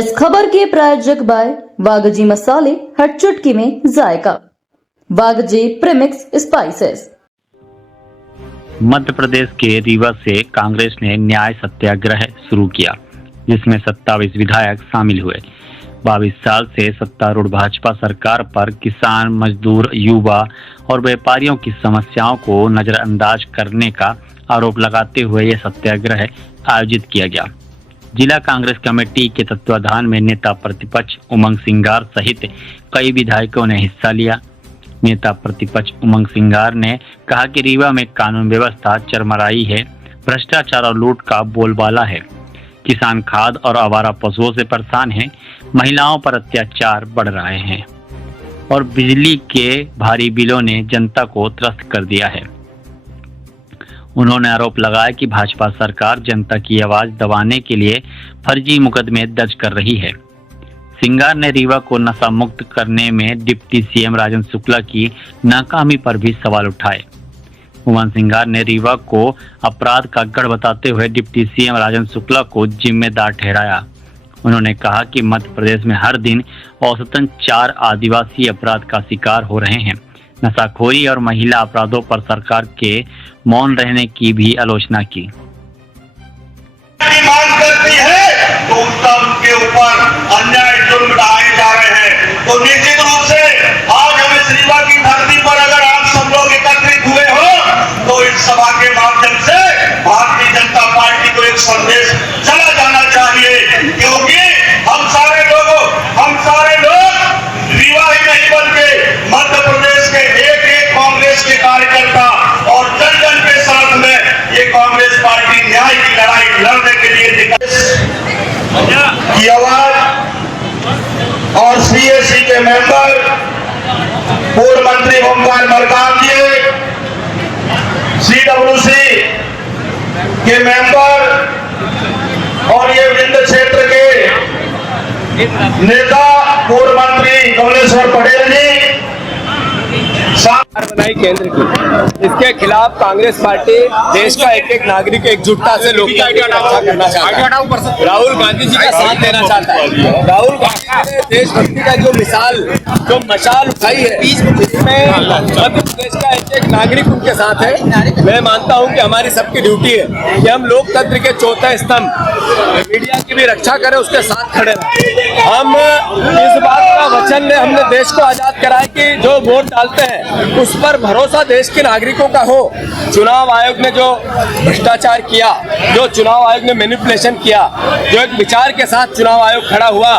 इस खबर के प्रायोजक बाय वागजी मसाले, हर चुटकी में जायका। वागजी प्रीमिक्स स्पाइसेस। मध्य प्रदेश के रीवा से कांग्रेस ने न्याय सत्याग्रह शुरू किया, जिसमें 27 विधायक शामिल हुए। 22 साल से सत्तारूढ़ भाजपा सरकार पर किसान, मजदूर, युवा और व्यापारियों की समस्याओं को नजरअंदाज करने का आरोप लगाते हुए यह सत्याग्रह आयोजित किया गया। जिला कांग्रेस कमेटी के तत्वाधान में नेता प्रतिपक्ष उमंग सिंगार सहित कई विधायकों ने हिस्सा लिया। नेता प्रतिपक्ष उमंग सिंगार ने कहा कि रीवा में कानून व्यवस्था चरमराई है, भ्रष्टाचार और लूट का बोलबाला है। किसान खाद और आवारा पशुओं से परेशान हैं, महिलाओं पर अत्याचार बढ़ रहे हैं और बिजली के भारी बिलों ने जनता को त्रस्त कर दिया है। उन्होंने आरोप लगाया कि भाजपा सरकार जनता की आवाज दबाने के लिए फर्जी मुकदमे दर्ज कर रही है। सिंगार ने रीवा को नशा मुक्त करने में डिप्टी सीएम राजन शुक्ला की नाकामी पर भी सवाल उठाए। उमंग सिंगार ने रीवा को अपराध का गढ़ बताते हुए डिप्टी सीएम राजन शुक्ला को जिम्मेदार ठहराया। उन्होंने कहा कि मध्य प्रदेश में हर दिन औसतन 4 आदिवासी अपराध का शिकार हो रहे हैं। नशाखोरी और महिला अपराधों पर सरकार के मौन रहने की भी आलोचना की। मांग करती है तो उनके ऊपर अन्याय जुल्म ढाए जा रहे हैं। तो निश्चित रूप से आज हम इस रीवा की धरती पर अगर आप सब लोग एकत्रित हुए हो तो इस सभा के माध्यम से भारतीय जनता पार्टी को एक संदेश चला जाना चाहिए, क्योंकि हम सारे लोग रीवा ही नहीं बल्कि मध्य प्रदेश के एक कांग्रेस के कार्यकर्ता और जन जन के साथ में ये कांग्रेस पार्टी न्याय की लड़ाई लड़ने के लिए की आवाज और सीएसी के मेंबर पूर्व मंत्री ओमकार मरकाम जी, सीडब्ल्यूसी के मेंबर और ये विंध्य क्षेत्र के नेता पूर्व मंत्री कमलेश्वर पटेल जी बनाई केंद्र की, इसके खिलाफ कांग्रेस पार्टी देश का एक एक नागरिक एकजुटता से लोकतंत्र की रक्षा करना चाहता है। राहुल गांधी जी का साथ देना चाहता है। राहुल गांधी ने देशभक्ति का जो मशाल उठाई है, इसमें मध्य प्रदेश का एक एक नागरिक उनके साथ है। मैं मानता हूं कि हमारी सबकी ड्यूटी है कि हम लोकतंत्र के चौथे स्तंभ मीडिया की भी रक्षा करें, उसके साथ खड़े रहें। हम इस बात का वचन ले, हमने देश को आजाद कराया कि जो वोट डालते हैं उस पर भरोसा देश के नागरिकों का हो। चुनाव आयोग ने जो भ्रष्टाचार किया, जो चुनाव आयोग ने मैनिपुलेशन किया, जो एक विचार के साथ चुनाव आयोग खड़ा हुआ,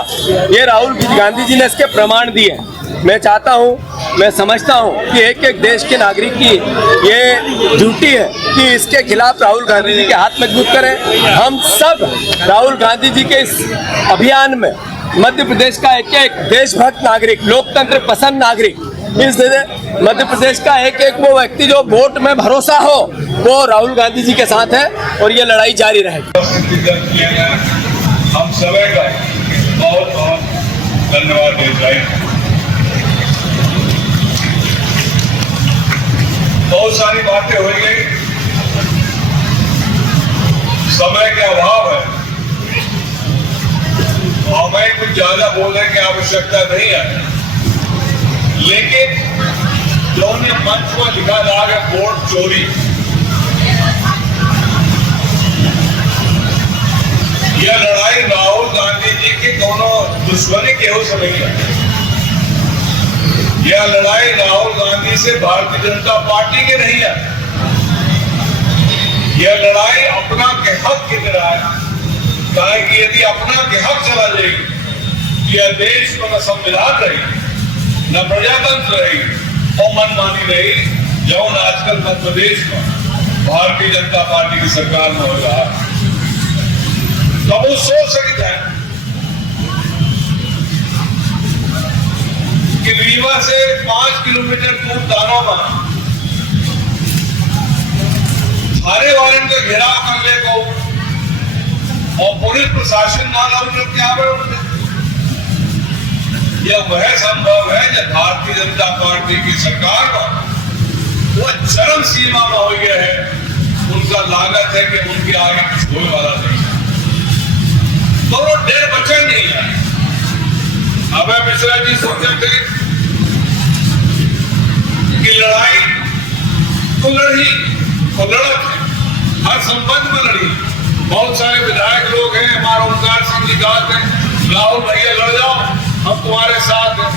ये राहुल गांधी जी ने इसके प्रमाण दिए। मैं चाहता हूं, मैं समझता हूं कि एक एक देश के नागरिक की ये ड्यूटी है कि इसके खिलाफ राहुल गांधी जी के हाथ मजबूत करें। हम सब राहुल गांधी जी के इस अभियान में मध्य प्रदेश का एक एक देशभक्त नागरिक, लोकतंत्र पसंद नागरिक, इस मध्य प्रदेश का एक एक वो व्यक्ति जो वोट में भरोसा हो, वो राहुल गांधी जी के साथ है और ये लड़ाई जारी रहेगी। हम सभी का बहुत बहुत धन्यवाद देते हैं। बहुत सारी बातें हो गई, समय का अभाव है, हमें कुछ ज्यादा बोलने की आवश्यकता नहीं है। लेकिन जो ने मंच पर लिखा था कि वोट चोरी, यह लड़ाई राहुल गांधी जी की दोनों दुश्मनी के हो समय है। यह लड़ाई राहुल गांधी से भारतीय जनता पार्टी की नहीं है। यह लड़ाई अपना के हक की तरह है, कि यदि अपना के हक चला जाएगी, यह देश में न संविधान रहेगी, न प्रजातंत्र रहेगी और मनमानी रहेगी, जो आजकल मध्य प्रदेश में भारतीय जनता पार्टी की सरकार में हो रहा है। तो वो सोच सकता है कि रीवा से 5 किलोमीटर दूर दानों में थाने वाले का घेराव करने को और पुलिस प्रशासन ना लगे, क्या यह वह संभव है जब भारतीय जनता पार्टी की सरकार का वो चरम सीमा में हो गया है। उनका लागत है कि उनके आगे कुछ होने वाला नहीं। दोनों डेढ़ बच्चे नहीं है। अभय मिश्रा जी सोचते थे कि लड़ाई तो लड़ी और लड़त है, हर संबंध में लड़ी। बहुत सारे विधायक लोग हैं, हमारा ओमकार सिंह जी कहते हैं राहुल भैया लड़ जाओ हम तुम्हारे साथ हैं।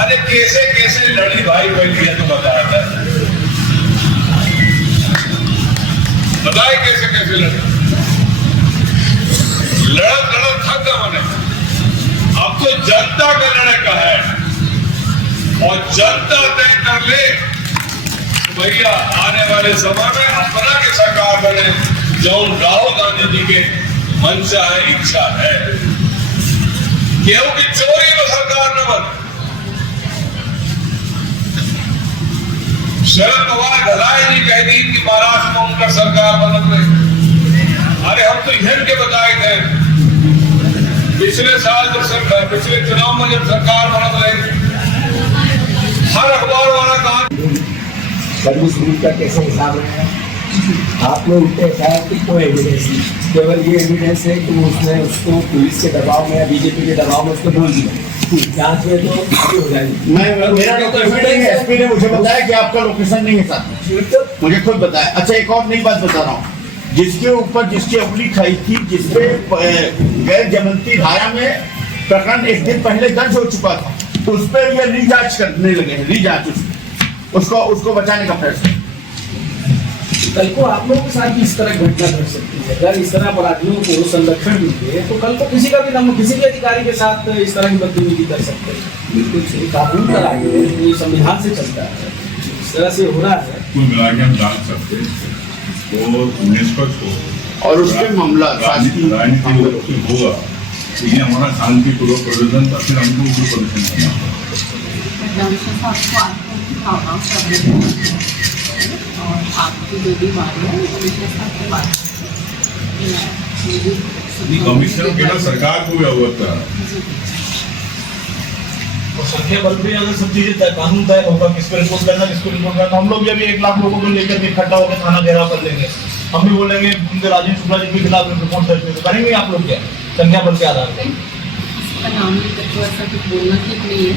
अरे कैसे कैसे लड़ी भाई पहली है तो बताया था, बताए कैसे कैसे लड़ी। लड़त लड़त थक गए मैंने, अब तो जनता का लड़ने का है और जनता तय कर ले भैया आने वाले समय में अपना की सरकार बने जो राहुल गांधी जी के मन से है, इच्छा है। गेहूं की चोरी में सरकार न बने। शरद पवार गदाई जी कह दी कि महाराष्ट्र में उनका सरकार बन रही। अरे हम तो इधर के बताए थे पिछले साल जब सरकार, पिछले चुनाव में जब सरकार बन रही, हर अखबार वाला कहा सर्विस ग्रुप का कैसे हिसाब रहेगा। आपने उनके कहा कि कोई एविडेंस नहीं, केवल ये एविडेंस है कि उसने उसको पुलिस के दबाव में या बीजेपी के दबाव में उसको बोल दिया। जांच में तो हो जाएगी। मेरा लोकेशन नहीं है, एसपी ने मुझे बताया कि आपका लोकेशन नहीं है साथ, मुझे खुद बताया। अच्छा एक और नई बात बता रहा हूँ, जिसके ऊपर जिसकी उंगली खाई थी, जिसपे गैर जमानती धारा में प्रकरण एक दिन पहले दर्ज हो चुका था, उस पर ये रीजांच करने लगे हैं, रीजांच उसको बचाने का प्रयास। कल को आप लोगों के साथ भी इस तरह घटना घट सकती है। अगर इस तरह अपराधियों को संरक्षण मिलते तो कल को किसी का भी नाम, किसी भी अधिकारी के साथ इस तरह की बदतमीजी कर सकते हैं। बिल्कुल सही, कानून का राज है, ये संविधान से चलता है, इस तरह से हो रहा है। कुल मिला के हम जान सकते वो निष्पक्ष हो और उसके मामला राजनीति होगा, ये हमारा शांतिपूर्वक प्रदर्शन था, फिर हमको उनको प्रदर्शन करना और आपकी जो भी बात है कमिश्नर केवल सरकार को भी अवगत करा। संख्या बल भी अगर सब चीजें कानून तय होगा किसको रिपोर्ट करना किसको रिपोर्ट करना, हम लोग जब 1 लाख लोगों को लेकर के इकट्ठा होकर थाना घेराव कर लेंगे, हम भी बोलेंगे उनके राजेंद्र शुक्ला जी के खिलाफ रिपोर्ट दर्ज करेंगे। आप लोग क्या संख्या बल के आधार पर बोलना ठीक नहीं है,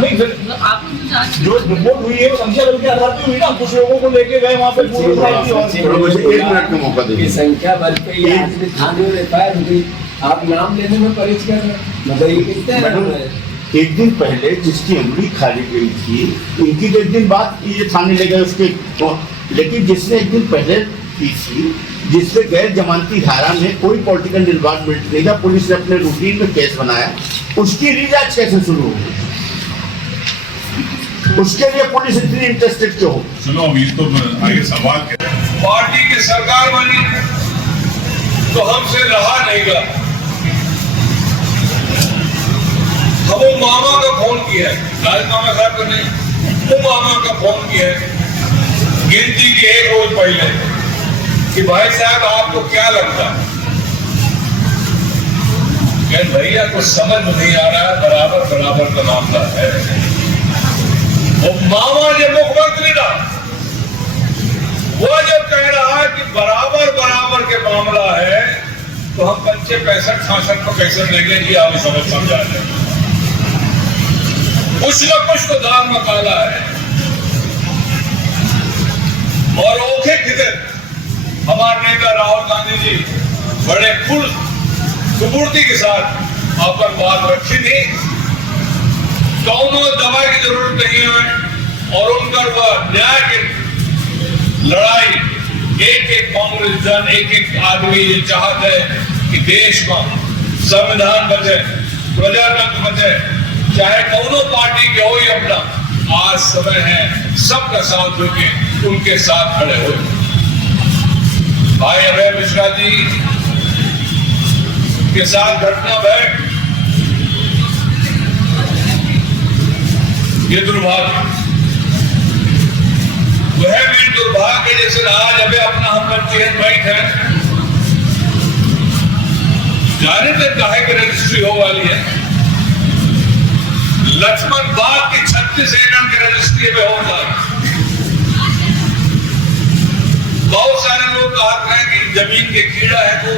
लेकिन आप लोग जो रिपोर्ट हुई है वो संख्या बल के आधार पर हुई ना। कुछ लोगों को लेके गए वहाँ पे मुझे 1 मिनट का मौका दीजिए। संख्या बल पे ये आदमी थाने में रहता है, आप नाम लेने में परहेज कर रहे हैं, बताइए कितने एक दिन पहले जिसकी उंगली खाली गई थी, उनकी तो एक दिन बाद ये थाने ले गए उसके, लेकिन जिसने एक दिन पहले की थी, जिससे गैर जमानती धारा में कोई पॉलिटिकल इन्वॉल्वमेंट नहीं था, पुलिस ने अपने रूटीन में केस बनाया, उसकी रीजांच कैसे शुरू हो? उसके लिए पुलिस इतनी इंटरेस्टेड क्यों हो? सुनो अभी तो आगे सवाल क्या है? पार्टी की सरकार बनी तो हमसे रहा नहीं गया। हम वो मामा का फोन किया है, राज मामा साहब को नहीं, वो मामा का फोन किया है गिनती के 1 रोज पहले कि भाई साहब आपको क्या लगता है? भैया कुछ समझ नहीं आ रहा है, बराबर बराबर का मामला है। वो मामा जब मुख्यमंत्री था वो जब कह रहा है कि बराबर बराबर के मामला है, तो हम 65 66 को कैसे लेंगे जी? आप समझ समझा दें, कुछ न कुछ तो दाम में काला है। और ओखे किधर हमारे नेता राहुल गांधी जी बड़े फुल सुपूर्ति के साथ अपन बात रखी थी, दोनों दवा की जरूरत नहीं है और उनका वह न्याय की लड़ाई एक कांग्रेस जन, एक आदमी ये चाहते हैं कि देश में संविधान बचे, प्रजातंत्र बचे, चाहे दोनों पार्टी के हो ही अपना। आज समय है सबका साथ होके उनके साथ खड़े हो। भाई अभय मिश्रा जी के साथ घटना है, ये दुर्भाग्य, वह भी दुर्भाग्य जैसे आज अभी अपना हम पंचायत बैठ है, जाने तक काहे की रजिस्ट्री हो वाली है। लक्ष्मण बाग की 36 एकड़ की रजिस्ट्री में होगा। बहुत सारे लोग कहते हैं कि जमीन के कीड़ा है तो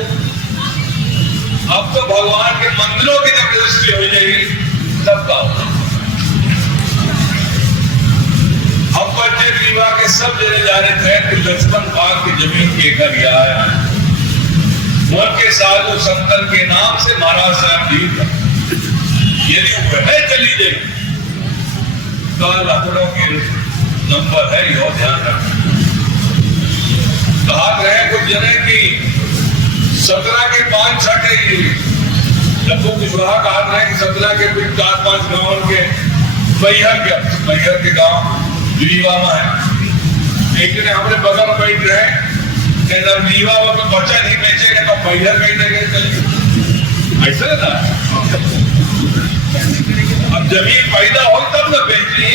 अब तो भगवान के मंदिरों की जब रजिस्ट्री हो जाएगी तब का होगा। अब बच्चे रीवा के सब जने जाने थे कि लक्ष्मण बाग की जमीन केकर गया है, उनके साधु संतन के नाम से महाराज साहब जी यदि वह चली जाए तो लाखों के नंबर है, यो ध्यान रखना। कहा रहे कुछ जने की 17 के 5 छठे लखो कुशवाहा कहा रहे कि 17 के 4-5 गांव के मैहर के गांव रीवा में है। एक ने हमारे बगल में बैठ रहे रीवा में कोई बच्चा नहीं बेचेगा तो मैहर बैठेंगे चलिए, ऐसा ना। अब जमीन पैदा हो तब ना बेचनी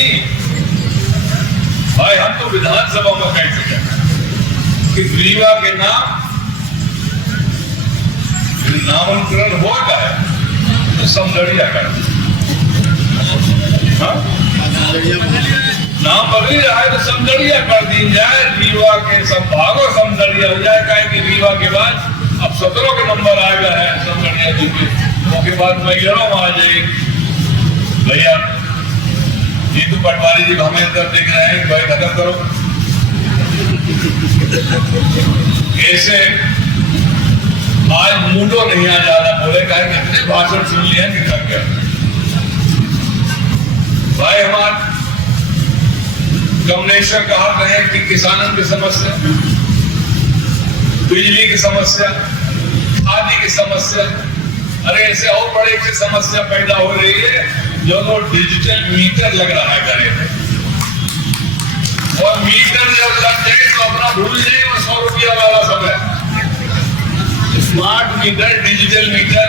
भाई। हम तो विधानसभा में कह चुके कि रीवा के नामांकन होगा तो समझिया कर नाम बदली रहा है तो समझिया कर दी जाए, रीवा के संभागों समझिया हो जाए। कहे कि रीवा के बाद अब 17 के नंबर आ गया है समझिया जी के, उसके बाद मैहरों में आ जाएगी। भैया जीतू पटवारी जी हमें अंदर देख रहे हैं, भाई खत्म करो ऐसे। आज मुंडो नहीं आ जाना बोले कहे कितने भाषण सुन लिए हैं कि थक गया भाई। हमारे कमलेश्वर कहा रहे कि किसानों की समस्या, बिजली की समस्या, खादी की समस्या, अरे ऐसे और बड़े एक समस्या पैदा हो रही है जो तो डिजिटल मीटर लग रहा है घरे में, और मीटर जब लग जाए तो अपना भूल जाए वो 100 रुपया वाला सब है। स्मार्ट मीटर, डिजिटल मीटर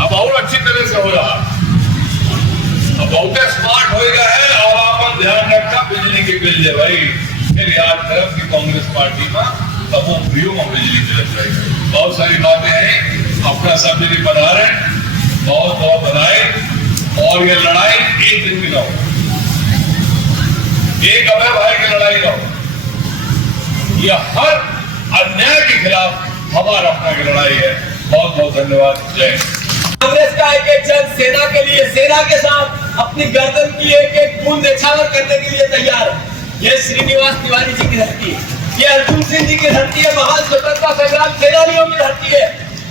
अब और अच्छी तरह से हो रहा, अब बहुत स्मार्ट हो गया है। और आप ध्यान रखना बिजली के बिल दे भाई, फिर याद करब कि कांग्रेस पार्टी में तब वो फ्रीओ में बिजली मिलत रहेगी। बहुत सारी बातें हैं, अपना सब जगह बना रहे, बहुत बहुत बधाई। और ये लड़ाई एक दिन की ना हो, एक अभय भाई की लड़ाई ना हो, यह हर अन्याय के खिलाफ हमारा अपना की लड़ाई है। बहुत बहुत धन्यवाद। जय कांग्रेस का एक एक जन सेना के लिए, सेना के साथ अपनी गर्दन की एक एक बूंद न्यौछावर करने के लिए तैयार है। ये श्रीनिवास तिवारी जी की धरती है, ये अर्जुन सिंह जी की धरती है, महान स्वतंत्रता संग्राम सेनानियों की धरती है,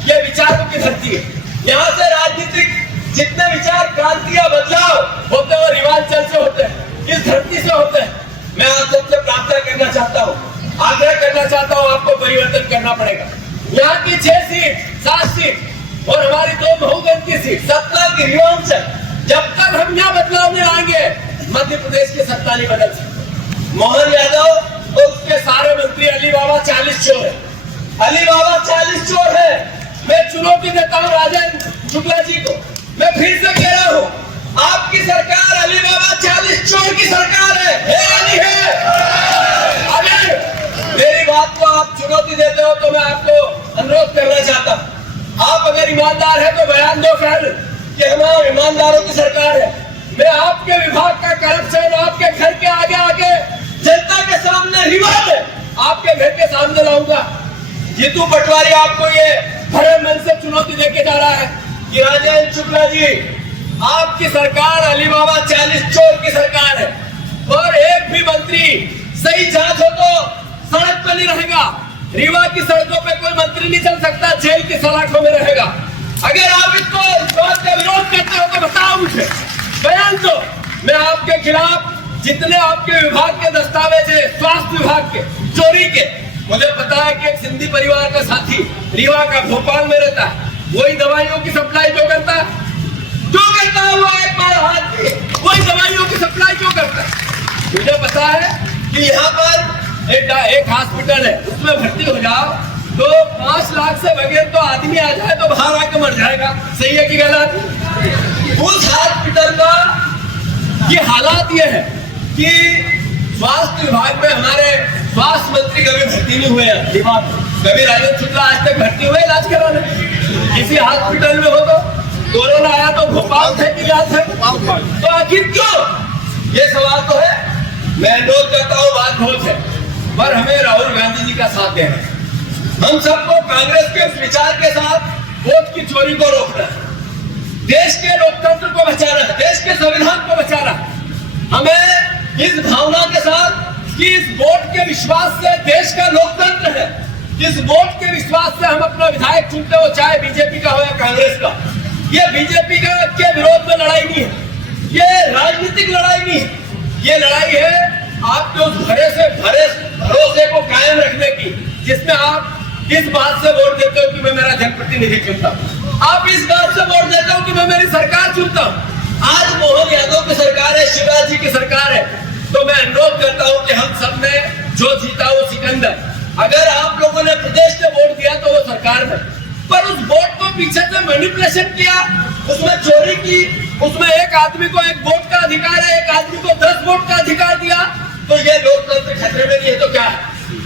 ये विचारों की धरती है। यहाँ से राजनीतिक जितने विचार, क्रांतियां, बदलाव होते हैं वो रिवांचल से होते हैं, इस धरती से होते हैं। मैं आप सबसे प्रार्थना करना चाहता हूँ, आग्रह करना चाहता हूँ, आपको परिवर्तन करना पड़ेगा। यहाँ की 6 सीट, 7 सीट और हमारी 2 बहुगण की सीट, सत्ता की रिवांचल, जब तक हम यहाँ बदलाव नहीं लाएंगे मध्य प्रदेश की सत्ता नहीं बदल सकती। मोहन यादव और उसके सारे मंत्री अली बाबा 40 चोर है, अली बाबा 40 चोर है। मैं चुनौती देता हूँ राजेंद्र शुक्ला जी को, मैं फिर से कह रहा हूँ, आपकी सरकार अली बाबा 40 चोर की सरकार है अली है। अगर मेरी बात को आप चुनौती देते हो तो मैं आपको अनुरोध करना चाहता हूँ, आप अगर ईमानदार है तो बयान दो कल कि हमारे ईमानदारों की सरकार है। मैं आपके विभाग का करप्शन आपके घर के आगे आगे जनता के सामने रिवाज है, आपके घर के सामने लाऊंगा। जीतू पटवारी आपको ये भरे मन से चुनौती देके जा रहा है कि राजेंद्र शुक्ला जी, आपकी सरकार अली बाबा 40 चोर की सरकार है, और एक भी मंत्री सही जांच हो तो सड़क पर नहीं रहेगा। रीवा की सड़कों पे कोई मंत्री नहीं चल सकता, जेल की सलाखों में रहेगा। अगर आप इसको इस बात का विरोध करते हो तो बताओ मुझे, बयान दो। मैं आपके खिलाफ जितने आपके विभाग के दस्तावेज है, स्वास्थ्य विभाग के चोरी के, मुझे पता है कि एक सिंधी परिवार का साथी रीवा का भोपाल में रहता है, वही दवाइयों की सप्लाई क्यों करता है? क्यों करता है? वो एक बार हाथ दिए, वही दवाइयों की सप्लाई क्यों करता है? मुझे पता है कि यहाँ पर एक हॉस्पिटल है, उसमें भर्ती हो जाओ तो 5 लाख से बगैर तो आदमी आ जाए तो बाहर आके मर जाएगा। सही है कि गलत? उस हॉस्पिटल का ये हालात ये है कि स्वास्थ्य विभाग में हमारे स्वास्थ्य मंत्री कभी भर्ती नहीं हुए हैं, दिमाग कभी राजेंद्र शुक्ला आज तक भर्ती हुए इलाज कराने किसी हॉस्पिटल में हो? तो कोरोना आया तो भोपाल थे कि यहाँ थे? तो आखिर क्यों? ये सवाल तो है। मैं अनुरोध करता हूँ, बात बहुत है, पर हमें राहुल गांधी जी का साथ देना है। हम सबको कांग्रेस के इस विचार के साथ वोट की चोरी को रोकना है, देश के लोकतंत्र को बचाना है, देश के संविधान को बचाना है। हमें इस भावना के साथ कि इस वोट के विश्वास से देश का लोकतंत्र है, इस वोट के विश्वास से हम अपना विधायक चुनते हो, चाहे बीजेपी का हो या कांग्रेस का। ये बीजेपी के विरोध में लड़ाई नहीं है, ये राजनीतिक लड़ाई नहीं है, ये लड़ाई है आपके उस भरोसे को कायम रखने की, जिसमें आप इस बात से वोट देते हो कि मैं मेरा जनप्रतिनिधि चुनता हूं, आप इस बात से वोट देते हो कि मैं मेरी सरकार चुनता हूं। आज मोहन यादव की सरकार है, शिवराज जी की सरकार है, तो मैं अनुरोध करता हूं कि हम सब ने जो जीता वो सिकंदर। अगर आप लोगों ने प्रदेश में वोट दिया तो वो सरकार में, पर उस वोट को पीछे से मैनिपुलेशन किया, उसमें चोरी की, उसमें एक आदमी को एक वोट का अधिकार है, एक आदमी को 10 वोट का अधिकार दिया, तो ये लोकतंत्र खतरे में नहीं है तो क्या?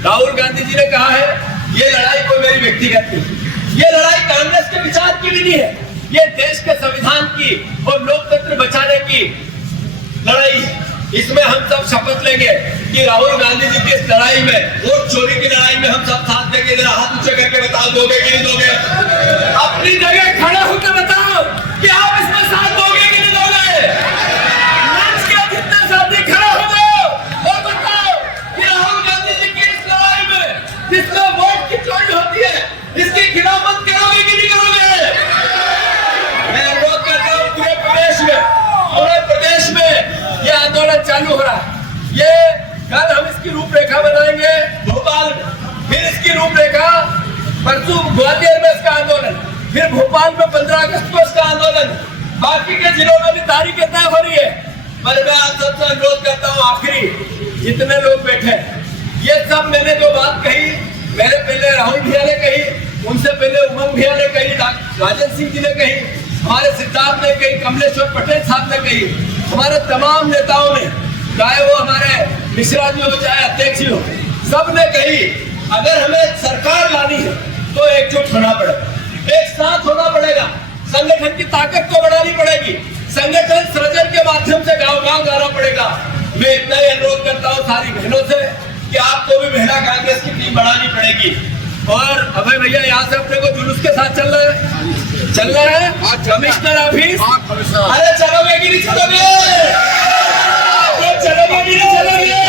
राहुल गांधी जी ने कहा है ये लड़ाई कोई मेरी व्यक्तिगत नहीं, ये लड़ाई कांग्रेस के विचार की भी नहीं है, ये देश के संविधान की और लोकतंत्र बचाने की लड़ाई है। इसमें हम सब शपथ लेंगे कि राहुल गांधी जी की इस लड़ाई में, वोट चोरी की लड़ाई में हम सब साथ देंगे। जरा हाथ ऊंचे करके बताओ, दोगे कि नहीं दोगे? अपनी जगह खड़े होकर बताओ कि आप इसमें साथ दोगे कि नहीं दोगे? मंच के जितने साथी खड़े हो जाओ और बताओ कि राहुल गांधी जी की इस लड़ाई में जिसमें वोट की चोरी होती है, इसकी खिलाफत करोगे कि नहीं करोगे? मैं अनुरोध करता हूँ पूरे प्रदेश में ये आंदोलन चालू हो रहा है। ये कल हम इसकी रूपरेखा बनाएंगे भोपाल में, फिर इसकी रूपरेखा परसों ग्वालियर में इसका आंदोलन, फिर भोपाल में 15 अगस्त को इसका आंदोलन, बाकी के जिलों में भी तारीखें तय हो रही है। पर मैं आप सबसे अनुरोध करता हूँ, आखिरी जितने लोग बैठे, ये सब मैंने जो बात कही, मेरे पहले राहुल भैया ने कही, उनसे पहले उमंग भैया ने कही, राजन सिंह जी ने कही, हमारे सिद्धार्थ ने कही, कमलेश्वर पटेल साहब ने कही, हमारे तमाम नेताओं ने, चाहे वो हमारे मिश्रा जी हो चाहे अध्यक्ष जी हो, सब ने कही अगर हमें सरकार लानी है तो एकजुट होना पड़ेगा, एक साथ होना पड़ेगा, संगठन की ताकत को बढ़ानी पड़ेगी, संगठन सृजन के माध्यम से गांव-गांव जाना पड़ेगा। मैं इतना ही अनुरोध करता हूँ सारी बहनों से कि आपको भी महिला कांग्रेस की टीम बढ़ानी पड़ेगी। और अभय भैया यहाँ से अपने को जुलूस के साथ चलना है कमिश्नर ऑफिस। अरे चलोगे कि नहीं चलोगे? चलोगे कि नहीं चलोगे?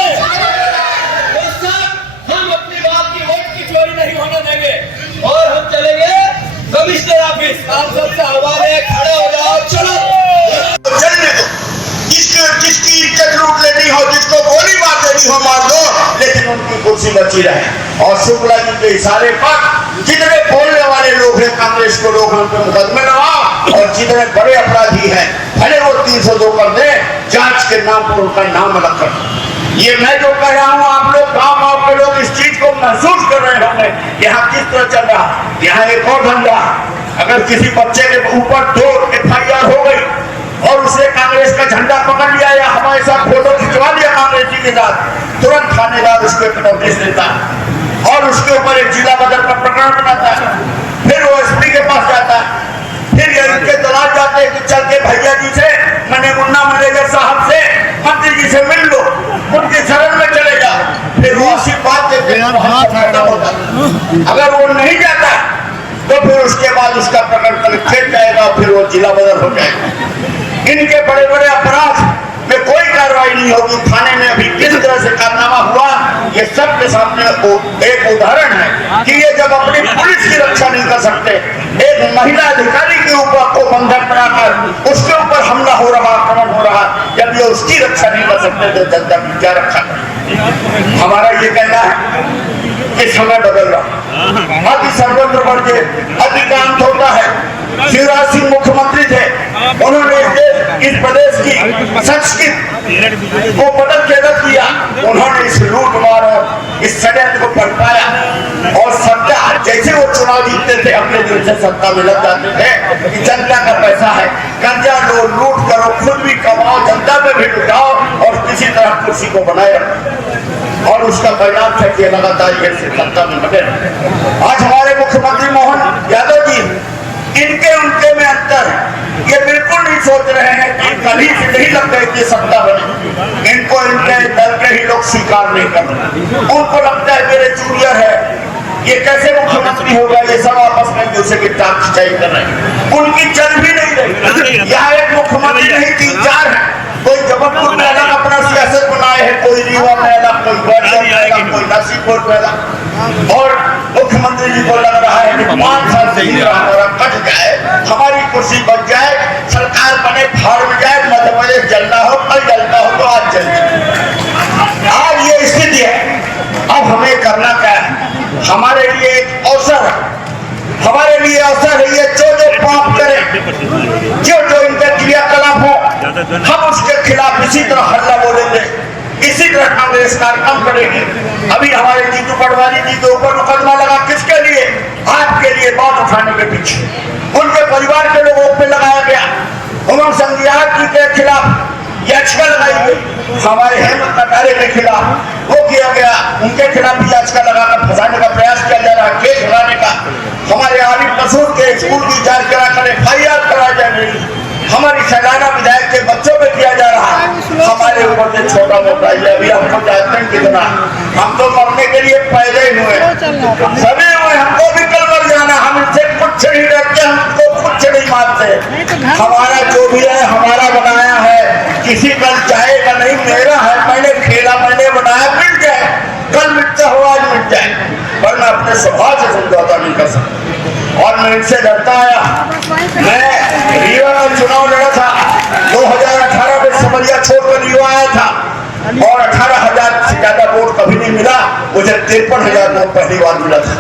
हम अपनी बात की वोट की चोरी नहीं होने देंगे और हम चलेंगे कमिश्नर ऑफिस। आप सबसे आह्वान है, खड़े हो जाओ, चलो चलने दो। जिसकी इज्जत लूट लेनी हो, जिसको गोली मार देनी हो मार दो, लेकिन उनकी कुर्सी बची रहे। और शुक्ला जी के इशारे पर जितने बोलने वाले लोग हैं कांग्रेस को लोग उन पर मुकदमे लगाओ, और जितने बड़े अपराधी हैं भले वो 302 कर दे, जांच के नाम पर उनका नाम अलग कर दो। ये मैं जो कह रहा हूँ, आप लोग गाँव के लोग इस चीज को महसूस कर रहे होंगे। यहाँ किस तरह चल रहा, यहाँ एक और धंधा, अगर किसी बच्चे के ऊपर 2 FIR हो गई और उसने कांग्रेस का झंडा पकड़ लिया या हमारे साथ फोटो खिंचवा लिया कांग्रेस जी के साथ, तुरंत थानेदार उसको नोटिस देता है और उसके ऊपर एक जिला बदल का प्रकरण बनाता है। फिर वो SP के पास जाता है, फिर इनके दलाल जाते हैं कि चल के भैया जी से, मैंने मुन्ना मैनेजर साहब से, मंत्री जी से मिल लो, उनके शरण में चले जाओ। फिर वो आशीर्वाद देते हैं। अगर वो नहीं जाता तो फिर उसके बाद उसका प्रकरण कलेक्ट्रेट जाएगा, फिर वो जिला बदल हो जाएगा। इनके बड़े बड़े अपराध में कोई कार्रवाई नहीं होगी। थाने में अभी किस तरह से कारनामा हुआ, ये सब के सामने एक उदाहरण है कि ये जब अपनी पुलिस की रक्षा नहीं कर सकते, एक महिला अधिकारी के ऊपर को बंधक बनाकर उसके ऊपर हमला हो रहा, आक्रमण हो रहा, जब ये उसकी रक्षा नहीं कर सकते तो जनता की क्या रक्षा करें? हमारा ये कहना है कि समय बदल रहा, अति सर्वत्र बढ़ के अधिकांश होता है। शिवराज सिंह मुख्यमंत्री थे, उन्होंने इस प्रदेश की संस्कृति को बदल के रख दिया। उन्होंने इस लूट मार और इस षड्यंत्र को पलटाया और सत्ता, जैसे वो चुनाव जीतते थे अपने दिल से सत्ता में लग जाते थे कि जनता का पैसा है, कर्जा लो, लूट करो, खुद भी कमाओ, जनता में भी लुटाओ और किसी तरह कुर्सी को बनाए रखो। और उसका परिणाम था कि लगातार ये सत्ता में बने। आज हमारे मुख्यमंत्री मोहन यादव जी, इनके उनके में अंतर है। ये बिल्कुल नहीं सोच रहे हैं कि कभी से नहीं लगता है कि सत्ता बने। इनको इनके दल के ही लोग स्वीकार नहीं कर रहे। उनको लगता है मेरे जूनियर है, ये कैसे मुख्यमंत्री होगा, ये सब आपस में दूसरे की टाप खिंचाई कर रहे हैं, उनकी चल भी नहीं रही। यहाँ एक मुख्यमंत्री नहीं 3-4 है, कोई जबलपुर में अलग अपना सियासत बनाए है, कोई रीवा में अलग, कोई ग्वालियर में अलग, कोई नरसिंहपुर में अलग। और मुख्यमंत्री जी को लग रहा है कि 5 साल से ही हमारा कट जाए, हमारी कुर्सी बच जाए, सरकार बने, फाड़ में जाए, मध्य प्रदेश जलना हो, कल जलना हो तो आज जल जाए। आज ये स्थिति है। अब हमें करना क्या है? हमारे लिए एक अवसर है, हमारे लिए अवसर है, ये जो पाप करें, जो इनके क्रियाकलाप हो, हम उसके खिलाफ इसी तरह हल्ला बोलेंगे, इसी तरह कांग्रेस कार्यक्रम करेगी। अभी हमारे जीतू पटवारी जी के ऊपर मुकदमा लगा, किसके लिए? आपके लिए बात उठाने के पीछे उनके परिवार के लोगों पे लगाया गया। उमंग संघियार जी के खिलाफ याचिका लगाई गई, हमारे हेमंत कटारे के खिलाफ वो किया गया, उनके खिलाफ भी याचिका लगाकर फंसाने का प्रयास किया जा रहा है, केस लगाने का। हमारे आरिफ मसूद के स्कूल की जांच कराकर FIR कराई जा रही, हमारी सलाना विधायक के बच्चों पे किया जा रहा है, हमारे ऊपर से छोटा मोटा ये अभी हमको जानते हैं कितना, हम तो मरने के लिए पैदा ही हुए, सभी हुए, हमको भी कल मर जाना, हम इनसे कुछ नहीं डरते, हमको कुछ नहीं मानते। हमारा जो भी है हमारा बनाया है, किसी कल जाएगा नहीं, मेरा है, मैंने खेला, मैंने बनाया, मिट जाए, कल मिटता हो आज मिट जाए, पर मैं अपने स्वभाव से समझौता नहीं कर सकता। और मैं इनसे डरता आया। मैं रीवा में चुनाव लड़ा था 2018 में, समरिया छोड़कर रीवा आया था और 18,000 से ज्यादा वोट कभी नहीं मिला, मुझे 53,000 वोट पहली बार मिला था।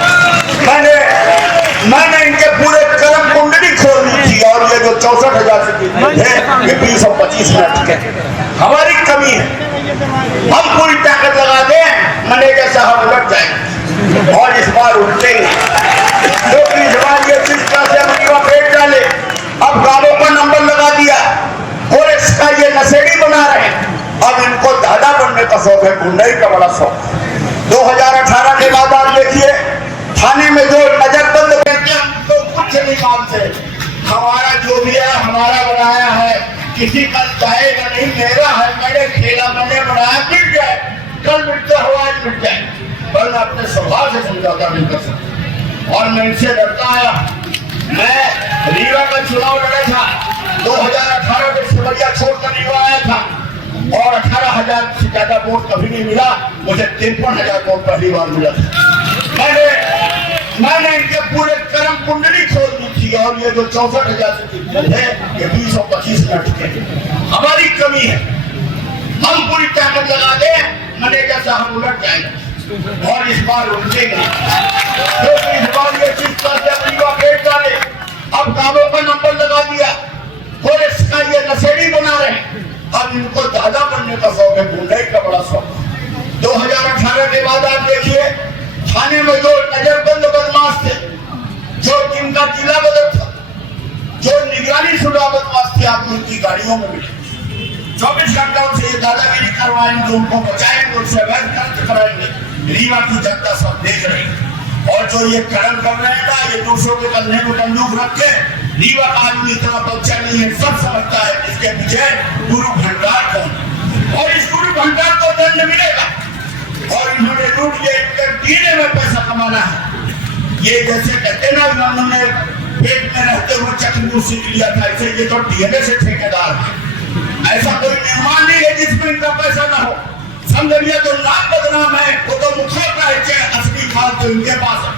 मैंने इनके पूरे कर्म कुंडली खोल दी थी और ये जो 64,000 से जीते थे ये 20 और 25 मिनट के। हमारी कमी है, हम पूरी ताकत लगा दें, मैनेजर साहब उलट जाए और इस बार उल्टेंगे, क्योंकि इस बार ये जिस तरह से अमरीका फेंक डाले, अब गाड़ों पर नंबर लगा दिया और इसका ये नशेड़ी बना रहे, अब इनको दादा बनने का शौक है, गुंडई का बड़ा शौक। 2018 के बाद आप देखिए थाने में जो नजरबंद करते हैं तो कुछ नहीं मानते, हमारा जो भी है हमारा बनाया है, किसी कल जाएगा नहीं, मेरा है, मैंने खेला, मैंने बनाया, मिट जाए, कल मिटता हो आज मिट जाए, पर मैं अपने स्वभाव से समझौता नहीं कर सकता। और मैं इनसे डरता आया। मैं रीवा का चुनाव लड़ा था 2018 में, सिमरिया छोड़कर रीवा आया था और 18,000 से ज्यादा वोट कभी नहीं मिला, मुझे 53,000 वोट पहली बार मिला था। मैंने इनके पूरे कर्म कुंडली खोल दी थी और ये जो 64,000 से जीते थे ये 20 और 25 मिनट के। हमारी कमी है, हम पूरी ताकत लगा दें, मैनेजर साहब उलट जाएंगे और इस बार उलटेंगे, क्योंकि इस बार ये जिस तरह से अमरीका फेंक डाले, अब कामों पर नंबर लगा दिया और इसका ये नशेड़ी बना रहे, अब इनको दादा बनने का शौक है, गुंडई का बड़ा शौक। 2018 के बाद आप देखिए थाने में जो नजरबंद बदमाश थे, जो जिनका जिला बदल था, जो निगरानी शुदा बदमाश थे, आप उनकी गाड़ियों में मिले, 24 घंटा उनसे ये दादागिरी करवाएंगे, उनको बचाएंगे, उनसे अवैध कार्य कराएंगे। रीवा की जनता सब देख रही है और जो ये कर्म कर रहे हैं ना, ये दूसरों के कंधे में बंदूक रख के, रीवा का आदमी इतना बच्चा नहीं है, सब समझता है इसके पीछे गुरु भंडार कौन, और इस गुरु भंडार को दंड मिलेगा। और इन्होंने लूट लिया, इनके पीने में पैसा कमाना है। ये जैसे कहते ना, इन्होंने पेट में रहते हुए चक्रव्यूह सीख लिया था, ऐसे ये तो DNA से ठेकेदार है। ऐसा कोई निर्माण नहीं है जिसमें इनका पैसा ना हो। समझिए तो नाम बदनाम है, वो तो मुखौटा है, असली माल तो इनके पास है।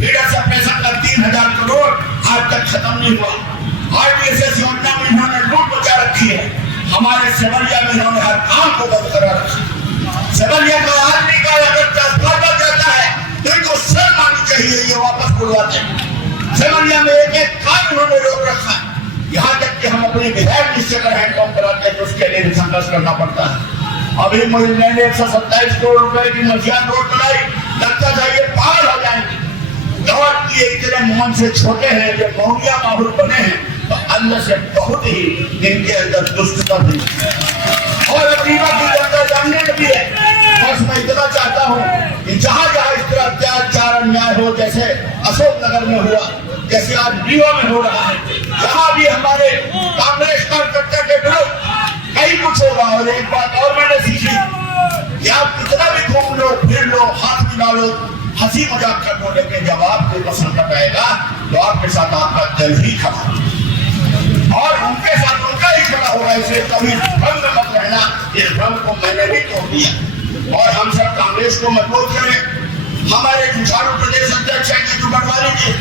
फिर ऐसा पैसा का 3,000 करोड़ आज तक खत्म नहीं हुआ। RDSS योजना में इन्होंने लूट बचा रखी है, हमारे सेवरिया में इन्होंने हर काम को बंद करा रखा है। सेवरिया का आदमी का अगर ट्रांसफार्मर जाता है तो इनको शर्म आनी चाहिए, ये वापस बुलवाते हैं। सेवरिया में एक काम इन्होंने रोक रखा है, यहाँ तक कि हम अपने विधायक निश्चय कर हैंडपंप कराते हैं तो उसके लिए भी संघर्ष करना पड़ता है। अभी मैंने 127 करोड़ रुपए की मझियान रोड बनाई, लगता था ये पार हो जाएंगे, और ये इतने मन से छोटे हैं, ये मौलिया माहौल बने हैं, तो अंदर से बहुत ही इनके अंदर दुष्टता थी। और रीवा की जनता जानने लगी है। बस मैं इतना चाहता हूँ कि जहाँ जहाँ इस तरह अत्याचार अन्याय हो, जैसे अशोकनगर में हुआ, जैसे आज रीवा में हो रहा है, जहाँ भी हमारे कांग्रेस कार्यकर्ता के विरुद्ध कहीं कुछ होगा। और एक बात और मैंने सीखी कि आप कितना भी घूम लो, फिर लो, हाथ मिला लो, हंसी मजाक कर दो, लेकिन जब आपको पसंद आएगा तो आपके साथ आपका दिल ही खड़ा और उनके साथ उनका ही खड़ा होगा। इसलिए कभी भ्रम में मत रहना, इस भ्रम को मैंने भी तोड़ दिया और हम सब कांग्रेस को मजबूत करें। हमारे जुझारू प्रदेश अध्यक्ष है जीतू पटवारी जी,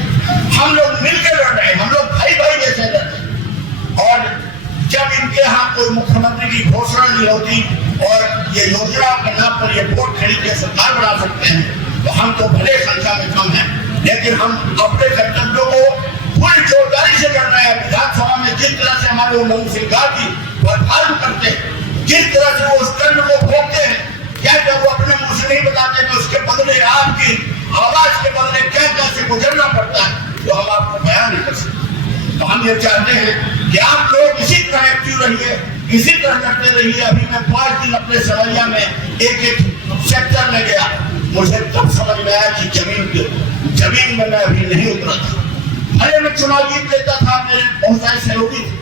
हम लोग मिलकर लड़ रहे हैं, हम लोग भाई भाई जैसे लड़ रहे हैं। और जब इनके यहाँ कोई मुख्यमंत्री की घोषणा नहीं होती और ये योजना के नाम पर ये वोट खरीद के सरकार बना सकते हैं, तो हम तो भले संख्या में कम हैं, लेकिन हम अपने कर्तव्यों को पूरी जोरदारी से कर रहे हैं। विधानसभा में जिस तरह से हमारे उमंग सिंह गांधी बर्खास्त करते हैं, जिस तरह से वो उस दंड को भोगते हैं, क्या जब वो अपने मुंह से नहीं बताते कि उसके बदले आपकी आवाज के बदले क्या क्या से गुजरना पड़ता है, तो हम आपको बयान नहीं कर सकते। तो हम ये चाहते हैं कि आप लोग इसी तरह एक्टिव रहिए, इसी तरह करते रहिए। अभी मैं 5 दिन अपने सवैया में एक सेक्टर में गया, मुझे तब समझ में आया कि जमीन में मैं अभी नहीं उतरा था। अरे मैं चुनाव जीत लेता था, मेरे बहुत सारे सहयोगी थे,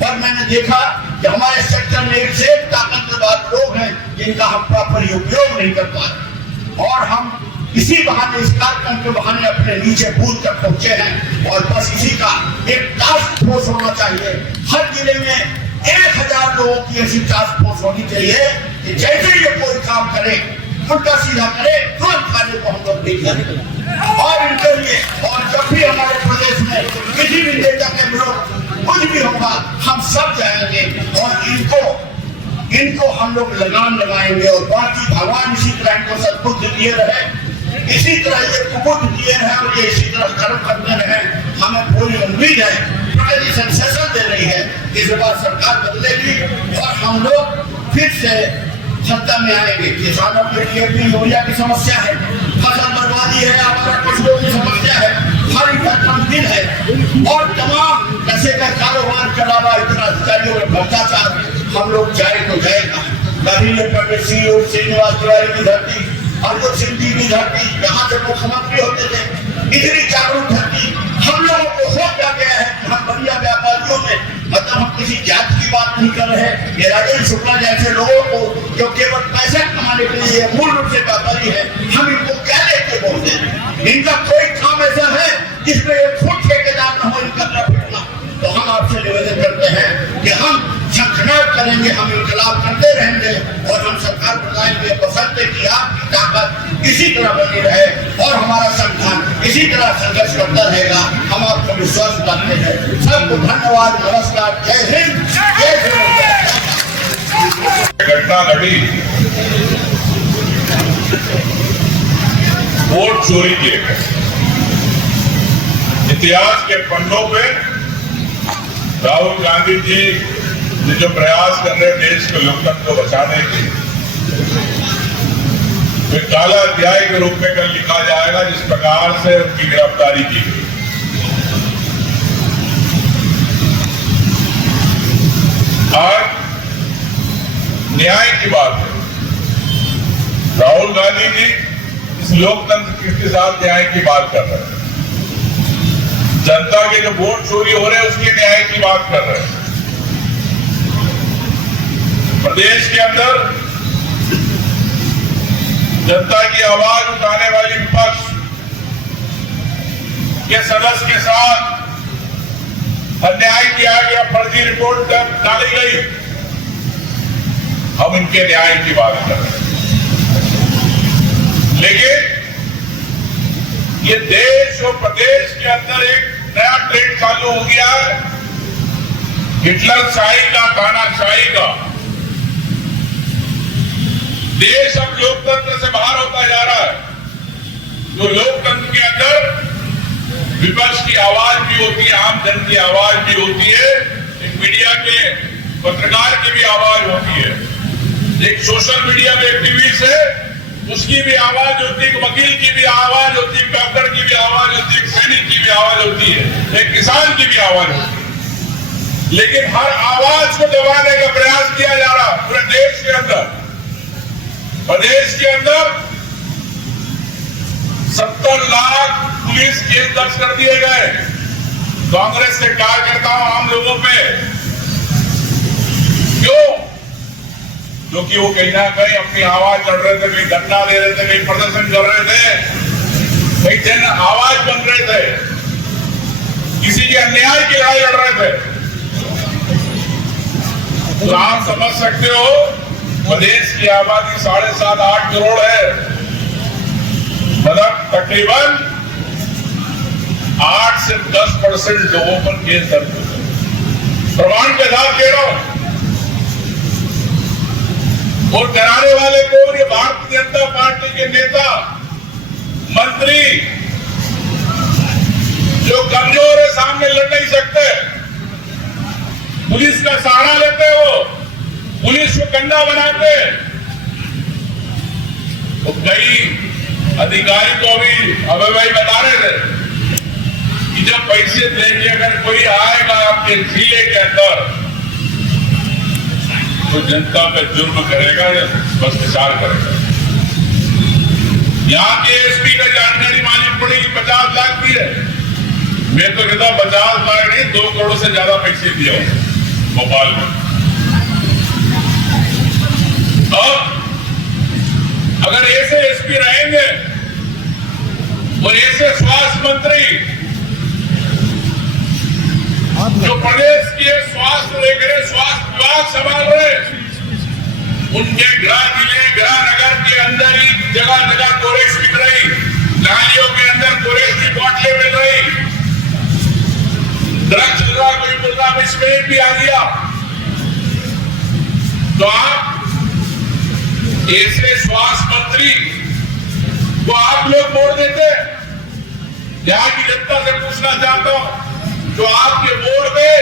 पर मैंने देखा कि हमारे सेक्टर में एक से एक ताकतवर लोग हैं जिनका हम प्रॉपर उपयोग नहीं कर पा रहे और हम इसी बहाने, इस कार्यक्रम के बहाने अपने नीचे बूथ तक पहुंचे हैं। और बस इसी का एक टास्क फोर्स होना चाहिए। हर जिले में 1000 लोगों की ऐसी टास्क फोर्स होनी चाहिए कि जैसे ये कोई काम करे, उल्टा सीधा करे, तुरंत खाने को हम लोग नहीं करें। और इनके लिए, और जब भी हमारे प्रदेश में किसी भी नेता के विरोध कुछ भी होगा, हम सब जाएंगे और इनको हम लोग लगाम लगाएंगे। और बाकी भगवान इसी तरह इनको सद्बुद्धि दिए रहे, इसी तरह ये कुबुद्ध दिए रहे और ये इसी तरह कर्म करते रहे। हमें पूरी उम्मीद है, प्रगति सेंसेशन दे रही है, इस बार सरकार बदलेगी और हम लोग फिर से सत्ता में आएंगे। किसानों के लिए भी यूरिया की समस्या है, फसल बर्बादी है, आवारा पशुओं की समस्या है, हर दिन है और तमाम नशे का कारोबार के अलावा इतना अधिकारियों में भ्रष्टाचार। हम लोग जाए तो जाएगा। कभी ये पंडित सिंह और श्रीनिवास तिवारी की धरती, अर्जुन सिंह जी की धरती, यहाँ से मुख्यमंत्री होते थे, इतनी जागरूक धरती। हम लोगों को हो क्या गया है कि हम बढ़िया व्यापारियों में, मतलब हम किसी जात की बात नहीं कर रहे। ये राजेंद्र शुक्ला जैसे लोगों को जो केवल पैसा कमाने के लिए मूल रूप से व्यापारी है, हम इनको क्या लेके बोलते हैं? इनका कोई काम ऐसा है जिसमें एक फुट ठेकेदार न हो इनका प्रॉफिट। तो हम आपसे निवेदन करते हैं कि हम संघर्ष करेंगे, हम इंकलाब करते रहेंगे और हम सरकार बनाएंगे, बशर्ते कि आपकी ताकत इसी तरह बनी रहे और हमारा संगठन इसी तरह संघर्ष करता रहेगा। हम आपको विश्वास दिलाते हैं। सबको धन्यवाद, नमस्कार, जय हिंद, जय श्री। घटना घटी वोट चोरी किए गए। इतिहास के पन्नों पे राहुल गांधी जी ने जो प्रयास कर रहे देश के लोकतंत्र को बचाने के, वे काला अध्याय के रूप में कल लिखा जाएगा जिस प्रकार से उनकी गिरफ्तारी की गई। आज न्याय की बात है। राहुल गांधी जी इस लोकतंत्र के साथ न्याय की बात कर रहे हैं। जनता के जो वोट चोरी हो रहे हैं उसके न्याय की बात कर रहे हैं। प्रदेश के अंदर जनता की आवाज उठाने वाली विपक्ष के सदस्य के साथ अन्याय किया गया, फर्जी रिपोर्ट डाली गई। हम इनके न्याय की बात कर रहे हैं। लेकिन ये देश और प्रदेश के अंदर एक नया ट्रेंड चालू हो गया है, हिटलर शाही का, तानाशाही का। देश अब लोकतंत्र से बाहर होता जा रहा है। जो लोकतंत्र के अंदर विपक्ष की आवाज भी होती है, आम जन की आवाज भी होती है, एक मीडिया के पत्रकार की भी आवाज होती है, एक सोशल मीडिया में एक्टिविस्ट है उसकी भी आवाज होती है, वकील की भी आवाज होती है, डॉक्टर की भी आवाज होती है, सैनिक की भी आवाज होती है, एक किसान की भी आवाज होती है। लेकिन हर आवाज को दबाने का प्रयास किया जा रहा है पूरे देश के अंदर। प्रदेश के अंदर 70 लाख पुलिस केस दर्ज कर दिए गए कांग्रेस के कार्यकर्ताओं, आम लोगों पे। क्यों? क्योंकि वो कहीं ना कहीं अपनी आवाज चढ़ रहे थे, कहीं धरना दे रहे थे, कहीं प्रदर्शन कर रहे थे। भाई जन आवाज बन रहे थे, किसी के अन्याय की लड़ाई लड़ रहे थे। तो आप समझ सकते हो प्रदेश की आबादी 7.5-8 करोड़ है, मतलब तकरीबन 8 से 10% लोगों पर केस दर्ज हो गए। प्रमाण के साथ कह रहा हूं। और डराने वाले कौन? ये भारतीय जनता पार्टी के नेता मंत्री जो कमजोर है, सामने लड़ नहीं सकते, पुलिस का सहारा लेते हो, पुलिस को कंधा बनाते। तो कई अधिकारी तो अभी भाई बता रहे थे कि जब पैसे लेके अगर कोई आएगा आपके जिले के अंदर तो जनता पे जुर्म करेगा या भ्रष्टाचार करेगा। यहाँ के एसपी का जानकारी मालूम पड़ी 50 लाख दी है। मैं तो कहता 50 लाख नहीं, 2 करोड़ से ज्यादा पैसे दिए भोपाल में। अब अगर ऐसे एसपी रहेंगे और ऐसे स्वास्थ्य मंत्री जो प्रदेश के स्वास्थ्य देख रहे, स्वास्थ्य विभाग संभाल रहे, उनके गृह जिले, गृह नगर के अंदर ही जगह जगह कोरेक्स बिक रही, नालियों के अंदर कोरेक्स की बोतलें मिल रही, ड्रग्स चल रहा, कोई बोल रहा इसमें भी आ गया। तो आप ऐसे स्वास्थ्य मंत्री को आप लोग वोट देते? यहाँ की जनता से पूछना चाहता हूं, जो आपके वोट में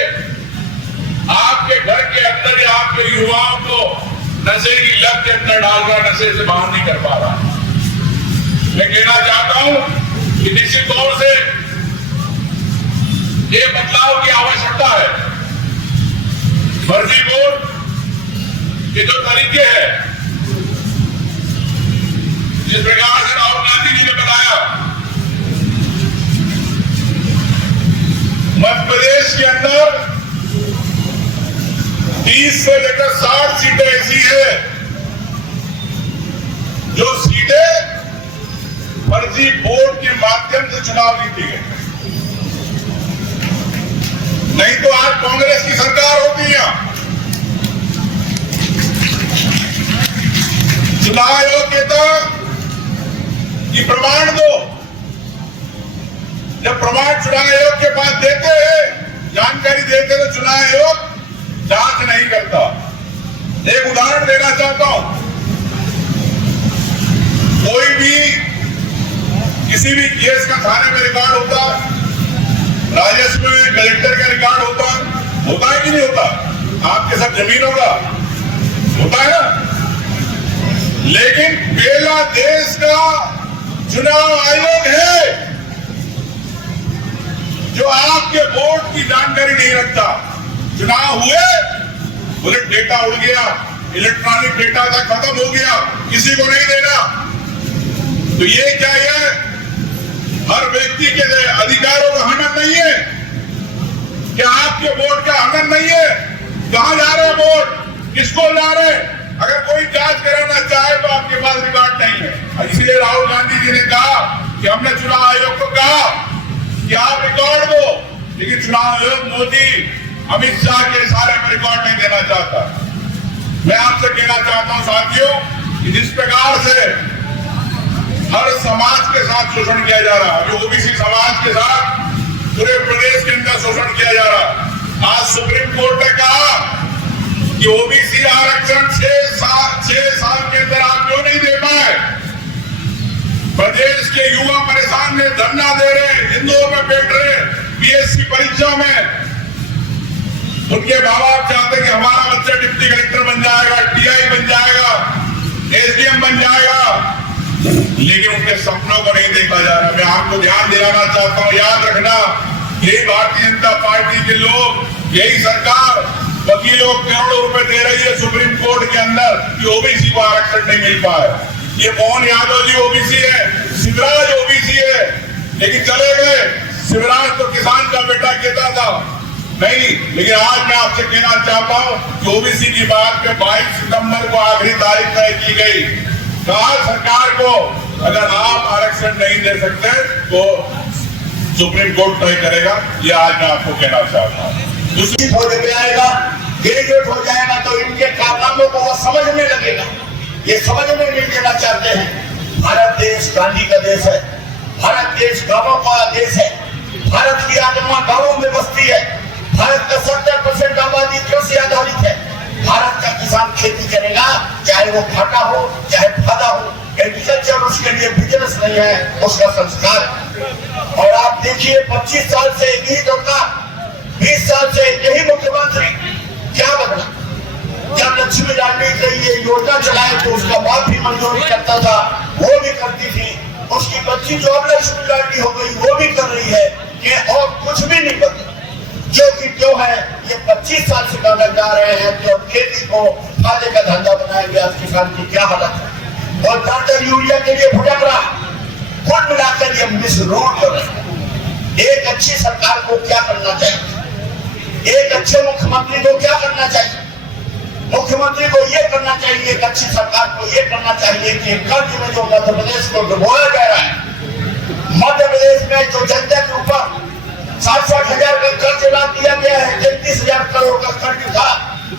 आपके घर के अंदर या आपके युवाओं को नशे की लत के अंदर डाल रहा, नशे से बाहर नहीं कर पा रहा। मैं कहना चाहता हूं कि निश्चित तौर से ये बदलाव की आवश्यकता है। फर्जी वोट के जो तरीके हैं, जिस प्रकार से राहुल गांधी जी ने बताया, मध्य प्रदेश के अंदर 30 से लेकर 60 सीटें ऐसी है जो सीटें फर्जी वोट के माध्यम से चुनाव जीती गई। नहीं तो आज कांग्रेस की सरकार होती है। चुनाव आयोग कहता कि प्रमाण दो, जब प्रमाण चुनाव आयोग के पास देते हैं, जानकारी देते तो चुनाव आयोग जांच नहीं करता। एक उदाहरण देना चाहता हूं, कोई भी किसी भी केस का थाने में रिकॉर्ड होता, राजस्व में कलेक्टर का रिकॉर्ड होता है कि नहीं होता? आपके सब जमीन होता है ना? लेकिन पहला देश का चुनाव आयोग है जो आपके वोट की जानकारी नहीं रखता। चुनाव हुए, बोले डेटा उड़ गया, इलेक्ट्रॉनिक डेटा था, खत्म हो गया, किसी को नहीं देना। तो ये क्या है? हर व्यक्ति के अधिकारों का हनन नहीं है क्या? आपके वोट का हनन नहीं है? कहां जा रहे वोट, किसको जा रहे? अगर कोई जांच कराना चाहे तो आपके पास रिकॉर्ड नहीं है। इसलिए राहुल गांधी जी ने कहा कि हमने चुनाव आयोग को कहा कि आप रिकॉर्ड दो, लेकिन चुनाव आयोग मोदी अमित शाह के इशारे पर रिकॉर्ड नहीं देना चाहता। मैं आपसे कहना चाहता हूं साथियों कि जिस प्रकार से हर समाज के साथ शोषण किया जा रहा है, अभी ओबीसी समाज के साथ पूरे प्रदेश के अंदर शोषण किया जा रहा है। आज सुप्रीम कोर्ट ने कहा कि ओबीसी आरक्षण 6 साल के अंदर आप क्यों नहीं दे पाए? प्रदेश के युवा परेशान ने धरना दे रहे, इंदौर में बैठ रहे, बीएससी परीक्षा में। उनके माँ बाप चाहते कि हमारा बच्चा डिप्टी कलेक्टर बन जाएगा, टीआई बन जाएगा, एसडीएम बन जाएगा, लेकिन उनके सपनों को नहीं देखा जा रहा। मैं आपको ध्यान दिलाना चाहता हूं, याद रखना, यही भारतीय जनता पार्टी के लोग, यही सरकार वकीलों को करोड़ों रुपए दे रही है सुप्रीम कोर्ट के अंदर कि ओबीसी को आरक्षण नहीं मिल पाए। ये मोहन यादव जी ओबीसी है, शिवराज ओबीसी है, लेकिन चले गए। शिवराज तो किसान का बेटा कहता था नहीं, लेकिन आज मैं आपसे कहना चाहता हूं कि ओबीसी की बात पे 22 सितंबर को आखिरी तारीख तय की गई। कहा सरकार को अगर आप आरक्षण नहीं दे सकते तो सुप्रीम कोर्ट तय करेगा, ये आज मैं आपको कहना चाहता हूँ। दूसरी हो जाएगा, ग्रेजुएट हो जाएगा तो इनके कारनामों को वो समझने लगेगा। ये समझने नहीं देना चाहते हैं। भारत देश गांधी का देश है, भारत देश गांवों का देश है, भारत की आत्मा गांवों में बसती है, भारत का 70% आबादी कृषि आधारित है, भारत का किसान खेती करेगा, चाहे वो घाटा हो चाहे फायदा हो। एग्रीकल्चर उसके लिए बिजनेस नहीं है, उसका संस्कार है। और आप देखिए 25 साल से यही सरकार, 20 साल से यही मुख्यमंत्री, क्या बदला? जब लक्ष्मी लाडली के ये योजना चलाए तो उसका बाप भी मंजूरी करता था, वो भी करती थी। उसकी बच्ची जो अब लक्ष्मी लाडली हो गई वो भी कर रही है कि और कुछ भी नहीं बदला। जो कि क्यों है, ये 25 साल से करने जा रहे हैं तो खेती को फायदे का धंधा बनाएंगे। आज किसान की क्या हालत है, और दर यूरिया के लिए भटक रहा, कुल मिलाकर ये मिस रोड कर रहे। एक अच्छी सरकार को क्या करना चाहिए, एक अच्छे मुख्यमंत्री को क्या करना चाहिए? मुख्यमंत्री को ये करना चाहिए, एक अच्छी सरकार को ये करना चाहिए कि कर्ज में जो मध्य प्रदेश को डुबोया जा रहा है, मध्य प्रदेश में जो जनता के ऊपर 60-60 हजार का कर्ज ला दिया गया है, 33,000 करोड़ का कर्ज था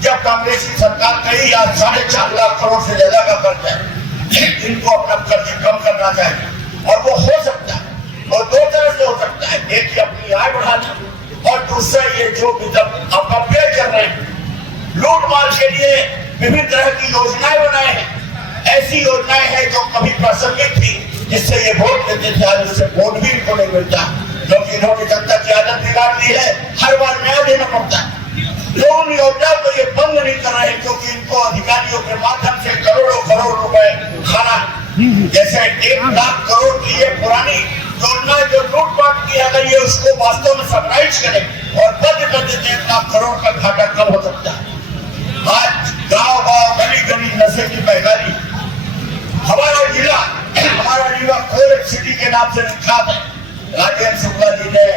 जब कांग्रेस की सरकार कही, आज 4.5 लाख करोड़ से ज्यादा का कर्ज है। इनको अपना कर्ज कम करना चाहिए और वो हो सकता है, और दो तरह से हो सकता है। एक ही अपनी आय बढ़ाना, और दूसरा ये जो आप अपडेट कर रहे हैं, लूट मार के लिए विभिन्न तरह की योजनाएं बनाए हैं। ऐसी योजनाएं हैं जो कभी प्रासंगिक थी, जिससे ये वोट देते थे, आज उससे वोट भी इनको नहीं मिलता, क्योंकि इन्होंने जनता की आदत बिगाड़ दी है, हर बार नया देना पड़ता है। लोग उन योजनाओं को ये बंद नहीं कर रहे क्योंकि इनको अधिकारियों के माध्यम से करोड़ों करोड़ रुपए खाना, जैसे 1 लाख करोड़ की ये पुरानी योजना जो लूटपाट की, अगर ये उसको वास्तव में सप्राइज करें और बंद कर देते 1 लाख करोड़ का घाटा कम हो सकता है। आज गांव गांव गली गली नशे की पैकारी, हमारा जिला कोरेट सिटी के नाम से विख्यात है। राजेंद्र शुक्ला जी ने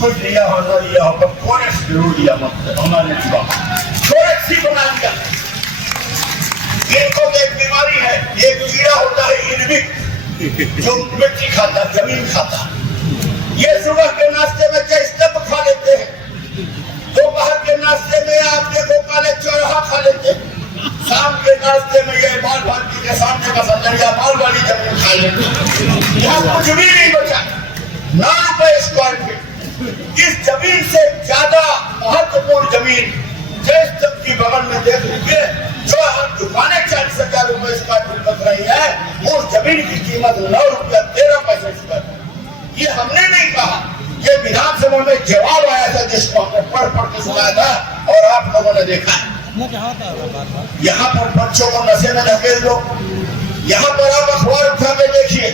कुछ लिया हो ना लिया हो, पर कोरेट जरूर लिया, मतलब हमारे युवा कोरेट सी बना दिया। इनको तो एक बीमारी है, एक कीड़ा होता है इनविक, जो मिट्टी खाता, जमीन खाता। ये सुबह के नाश्ते में क्या स्तंभ खा लेते हैं, दोपहर के नाश्ते में आप देखो काले चौराहा खा लेते हैं, शाम के नाश्ते में ये माल भारती के सामने का सदरिया माल वाली जमीन खा लेते। यहाँ कुछ भी नहीं बचा, 9 रुपए स्क्वायर फीट। इस जमीन से ज्यादा महत्वपूर्ण जमीन देश तक की बगल में देख लीजिए, जो हम दुकानें 40,000 रुपए स्क्वायर फीट बच रही है, उस जमीन की कीमत 9 रुपया 13 पैसे स्क्वायर फीट। ये हमने नहीं कहा, ये विधानसभा में जवाब आया था, जिसको हमने पढ़ के सुनाया था और आप लोगों ने देखा है। यहाँ पर बच्चों को नशे में धकेल दो, यहाँ पर आप अखबार उठा के देखिए,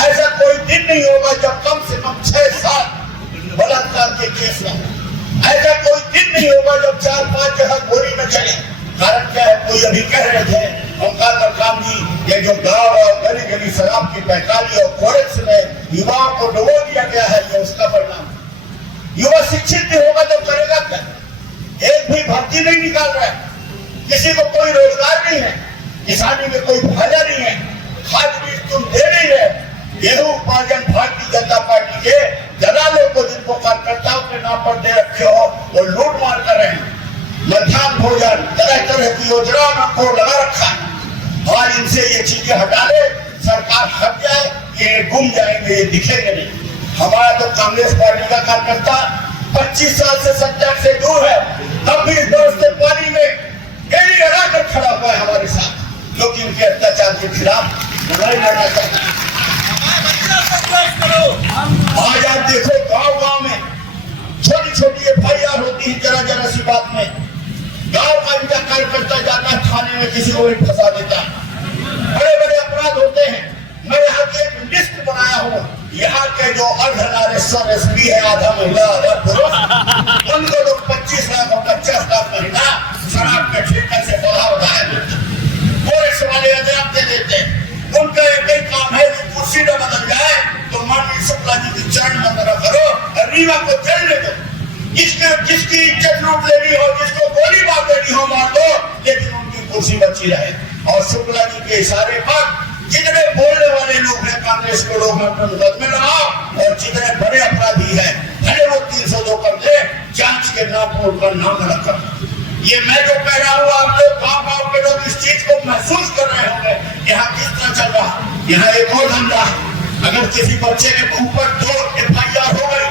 ऐसा कोई दिन नहीं होगा जब कम से कम 6-7 बलात्कार के केस में, ऐसा कोई दिन नहीं होगा जब 4-5 जगह गोली में चले। कारण क्या है, कोई अभी कह रहे थे ओंकार मरकाम जी, ये जो गाँव और गली गली शराब की पैकारी और कोरेक्स में युवाओं को डुबो दिया गया है, ये उसका परिणाम। युवा शिक्षित भी होगा तो करेगा क्या? एक भी भर्ती नहीं निकाल रहा है, किसी को कोई रोजगार नहीं है, किसानी में कोई फायदा नहीं है, खाद बीज तुम दे नहीं है। गेहूं उपार्जन भारतीय जनता पार्टी के दलालों को, जिनको कार्यकर्ताओं के नाम पर दे रखे हो, वो लूट मार कर रहे हैं। मध्याह्न भोजन तरह तरह की योजनाओं को लगा रखा है, और इनसे ये चीजें हटा ले, सरकार हट जाए, ये गुम जाएंगे, ये दिखेंगे नहीं। हमारा तो कांग्रेस पार्टी का कार्यकर्ता 25 साल से सत्ता से दूर है, तब भी इस बरसते पानी में गेड़ी लगा कर खड़ा हुआ है हमारे साथ, क्योंकि उनके अत्याचार के खिलाफ लड़ाई लड़ना चाहता है। आज आप देखो गांव में छोटी FIR होती है, जरा सी बात में गांव का इनका कार्यकर्ता जाता है थाने में, किसी को भी फंसा देता है। बड़े अपराध होते हैं। मैं यहाँ की एक लिस्ट बनाया हूँ, यहाँ के जो अर्धनारेश्वर SP है, आधा महिला आधा पुरुष, उनको लोग 25 लाख और 50 लाख महीना शराब के ठेके से बढ़ाया देते, पुलिस वाले अंजाम दे देते। उनका एक काम है कि कुर्सी न बदल जाए तो माननीय शुक्ला जी की चरण वंदना करो और रीवा को चलने दो। जिसकी इज्जत लूट लेनी हो, जिसको गोली मार देनी हो, मार दो, लेकिन उनकी कुर्सी बची रहे। और शुक्ला जी के इशारे पर जितने बोलने वाले बड़े लोग हैं कांग्रेस के लोग हैं मुकदमे लगाओ, और जितने बड़े अपराधी हैं भले वो 302 कर दे, जांच के नाम पर उनका नाम न रखा। ये मैं जो कह रहा हूँ, आप लोग गाँव के लोग इस चीज को महसूस कर रहे होंगे। यहाँ किस तरह चल रहा, यहाँ एक और धंधा, अगर किसी बच्चे के ऊपर 2 FIR हो गई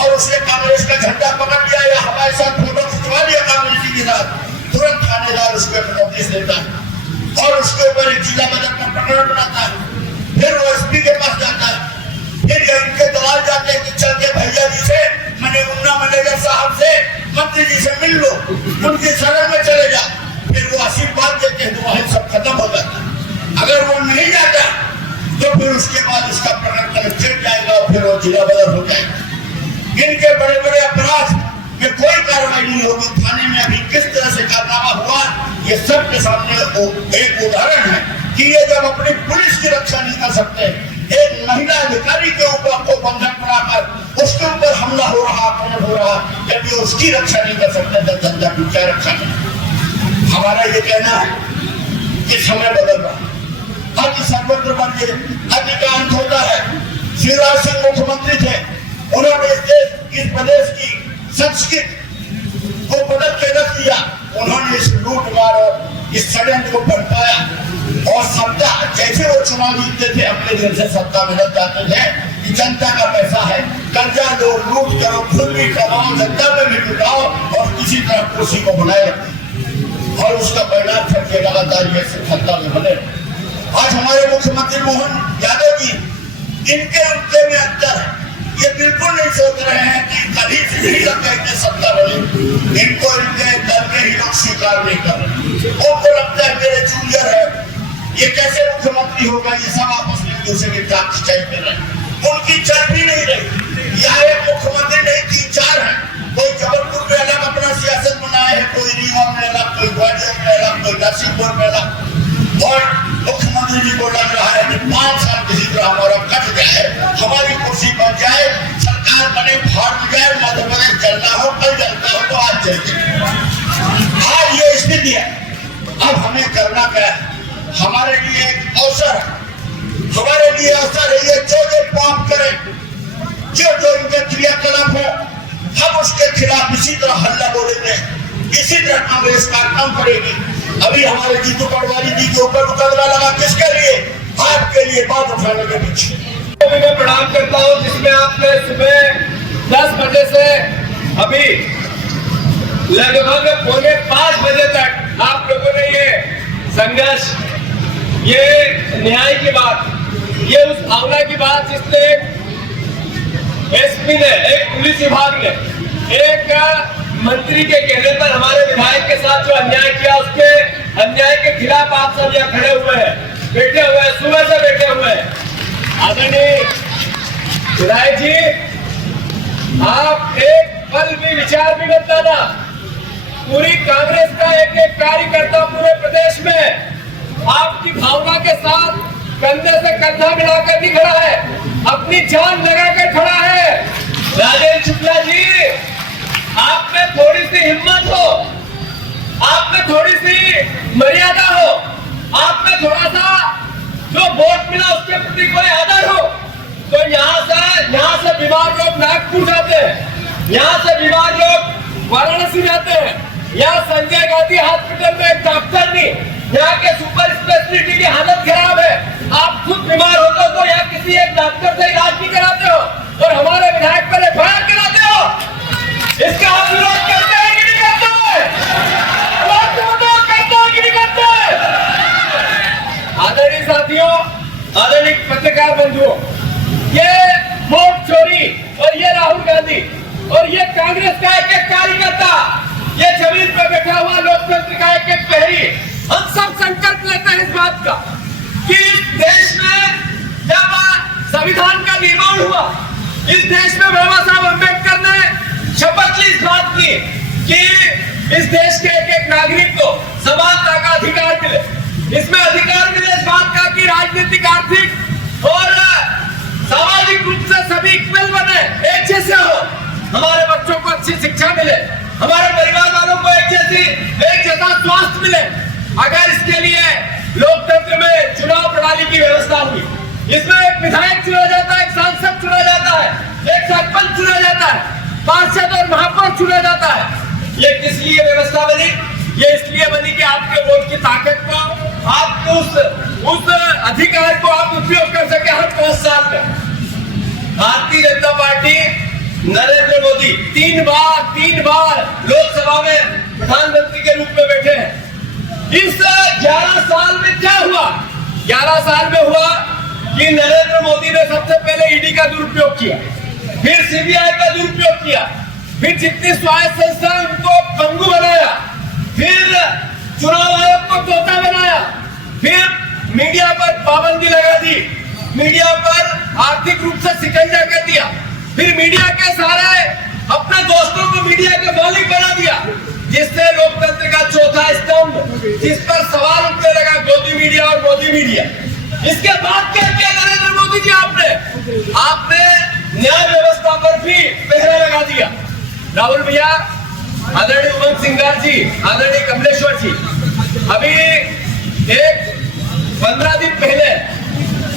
और उसने कांग्रेस का झंडा पकड़ लिया या हमारे साथ फोटो खिंचवा लिया कांग्रेस के साथ, तुरंत थानेदार उसके ऊपर नोटिस देता है और उसके ऊपर एक जिला बदल का प्रकरण बनाता है। फिर वो SP के पास जाता है, फिर इनके दलाल जाते हैं कि चल के भैया जी से, मैंने मुन्ना मैनेजर साहब से, मंत्री जी से मिल लो, उनके शरण में चले जा। फिर वो आशीर्वाद देते हैं तो वहीं सब खत्म हो जाता है। अगर वो नहीं जाता तो फिर उसके बाद उसका प्रकरण कलेक्टर जाएगा और फिर वो जिला बदल हो जाएगा। इनके बड़े बड़े अपराध में कोई कार्रवाई नहीं होगी। थाने में अभी किस तरह से कारनामा हुआ, ये सब के सामने एक उदाहरण है कि ये जब अपनी पुलिस की रक्षा नहीं कर सकते, एक महिला अधिकारी के ऊपर को बंधक बनाकर उसके ऊपर हमला हो रहा, आक्रमण हो रहा, जब ये उसकी रक्षा नहीं कर सकते तो जनता की क्या रक्षा करें। हमारा ये कहना है कि समय बदल रहा, हर सर्वत्र बन हर का अंत होता है। शिवराज सिंह मुख्यमंत्री थे, उन्होंने इस प्रदेश की संस्कृति को बदल के रख दिया। उन्होंने इस लूट मार और इस षड्यंत्र को पनपाया और सत्ता, जैसे वो चुनाव जीतते थे अपने दिन से सत्ता में लग जाते थे कि जनता का पैसा है, कर्जा लो, लूट करो, खुद भी कमाओ, जनता में भी लुटाओ और किसी तरह कुर्सी को बनाए रखो, और उसका परिणाम करके लगातार ये सत्ता में बने। आज हमारे मुख्यमंत्री मोहन यादव जी, इनके उनके में अंतर है। ये बिल्कुल नहीं सोच रहे हैं कि कभी नहीं लग गए सत्ता बनी, इनको इनके दल के ही लोग स्वीकार नहीं कर रहे। उनको लगता है मेरे जूनियर है, ये कैसे मुख्यमंत्री होगा, ये सब आपस में एक दूसरे की खिंचाई कर रहे हैं। उनकी चल भी नहीं रही। यहाँ एक मुख्यमंत्री नहीं, 3-4 है। कोई जबलपुर में अलग अपना सियासत बनाए है, कोई रीवा में अलग, कोई ग्वालियर में अलग, कोई नरसिंहपुर में अलग। और मुख्यमंत्री जी को लग रहा है कि 5 साल किसी तरह हमारा कट जाए, हमारी कुर्सी बन जाए, सरकार बने, भाग जाए, मध्य प्रदेश चलना हो, कल चलता हो तो आज चलते। आज ये स्थिति है। अब हमें करना क्या है? हमारे लिए एक अवसर है, हमारे लिए अवसर है। ये जो पाप करे, जो इनके क्रियाकलाप हो, हम उसके खिलाफ इसी तरह हल्ला बोलेंगे, इसी तरह कांग्रेस का काम करेगी। अभी हमारे जीतू पटवारी जी के ऊपर मुकदमा लगा, किसके लिए? आपके लिए, बात उठाने के पीछे। मैं प्रणाम करता हूँ, जिसमें आपने सुबह 10 बजे से अभी लगभग 4:45 बजे तक आप लोगों ने ये संघर्ष, ये न्याय की बात, ये उस भावना की बात जिसने SP ने, एक पुलिस विभाग ने, एक मंत्री के कहने पर हमारे विधायक के साथ जो अन्याय किया, उसके अन्याय के खिलाफ आप सब यहाँ खड़े हुए हैं, बैठे हुए हैं, सुबह से बैठे हुए हैं। आदरणीय विधायक जी, आप एक पल भी विचार भी मत लाना। पूरी कांग्रेस का एक कार्यकर्ता पूरे प्रदेश में आपकी भावना के साथ कंधे से कंधा मिलाकर भी खड़ा है, अपनी जान लगाकर खड़ा है। राजेंद्र शुक्ला जी, आप में थोड़ी सी हिम्मत हो, आप में थोड़ी सी मर्यादा हो, आप में थोड़ा सा जो वोट मिला उसके प्रति कोई आदर हो, तो यहाँ से बीमार लोग नागपुर जाते हैं, यहाँ से बीमार लोग वाराणसी जाते हैं, यहाँ संजय गांधी हॉस्पिटल में एक डॉक्टर नहीं, यहाँ के सुपर स्पेशलिटी की हालत खराब है, आप खुद बीमार होते हो तो यहाँ किसी एक डॉक्टर से इलाज नहीं कराते हो, और हमारे विधायक पर FIR कराते हो। इसका आप विरोध करते हैं कि नहीं करते? आदरणीय साथियों, आदरणीय पत्रकार बंधुओं, ये वोट चोरी और ये राहुल गांधी और ये कांग्रेस का एक कार्यकर्ता, ये जमीन पर बैठा हुआ लोकतंत्र का एक प्रहरी, हम सब संकल्प लेते हैं इस बात का कि इस देश में जब संविधान का निर्माण हुआ, इस देश में बाबा साहब अम्बेडकर ने शपथ ली इस बात की कि इस देश के एक नागरिक को समानता का अधिकार मिले, इसमें अधिकार मिले इस बात का कि राजनीतिक, आर्थिक और सामाजिक रूप से सभी इक्वल बने, एक जैसे हो, हमारे बच्चों को अच्छी शिक्षा मिले, हमारे परिवार वालों को एक जैसा स्वास्थ्य मिले। अगर इसके लिए लोकतंत्र में चुनाव प्रणाली की व्यवस्था हुई, इसमें एक विधायक चुना जाता है, एक सांसद चुना जाता है, एक सरपंच चुना जाता है, पार्षद और महापौर चुना जाता है। ये किस लिए व्यवस्था बनी? ये इसलिए बनी कि आपके वोट की ताकत को, आपके उस अधिकार को आप उपयोग कर सके हर 5 साल में। भारतीय जनता पार्टी नरेंद्र मोदी 3 बार लोकसभा में प्रधानमंत्री के रूप में बैठे हैं। इस 11 साल में क्या हुआ? 11 साल में हुआ कि नरेंद्र मोदी ने सबसे पहले ईडी का दुरुपयोग किया, फिर सीबीआई का दुरुपयोग किया, फिर जितनी स्वायत्त संस्था उनको पंगु बनाया, फिर चुनाव आयोग को तोता बनाया, फिर मीडिया पर पाबंदी लगा दी, मीडिया पर आर्थिक रूप से शिकंजा कर दिया, फिर मीडिया के सारे अपने दोस्तों को मीडिया के मालिक बना दिया, जिससे लोकतंत्र का चौथा स्तंभ, जिस पर सवाल उठने लगा, गोदी मीडिया और मोदी मीडिया। इसके बाद क्या किया नरेंद्र मोदी जी? आपने न्याय व्यवस्था पर भी पहरा लगा दिया। राहुल भैया, आदरणीय उमंग सिंगार जी, आदरणीय कमलेश्वर जी, अभी एक 15 दिन पहले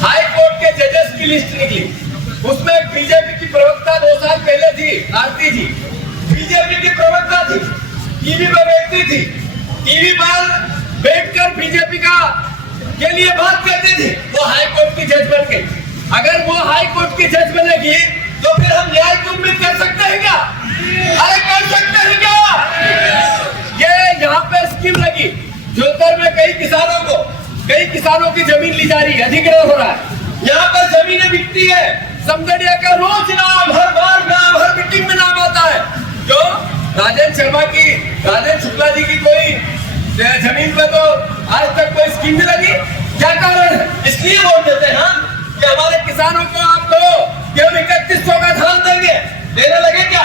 हाई कोर्ट के जजेस की लिस्ट निकली, उसमें बीजेपी की प्रवक्ता 2 साल पहले थी आरती जी, बीजेपी की प्रवक्ता थी, टीवी पर बैठती थी, टीवी पर बैठकर बीजेपी का के लिए बात करती थी, वो हाई कोर्ट की जज बन गई। अगर वो हाई कोर्ट की जज बनेगी तो फिर हम न्याय की उम्मीद कर सकते हैं क्या? अरे कर सकते हैं क्या? ये यहाँ पे स्कीम लगी, जोधपुर में कई किसानों की जमीन ली जा रही है, अधिग्रहण हो रहा है, यहाँ पर जमीनें बिकती है, समदड़िया का रोज नाम, हर बार नाम, हर मीटिंग में नाम आता है। जो राजेंद्र शुक्ला जी की कोई जमीन पे तो आज तक कोई स्कीम नहीं लगी, क्या कारण है? इसलिए वोट देते हैं कि हमारे किसानों को आप कहो कि हम 3100 का धान देंगे, देने लगे क्या?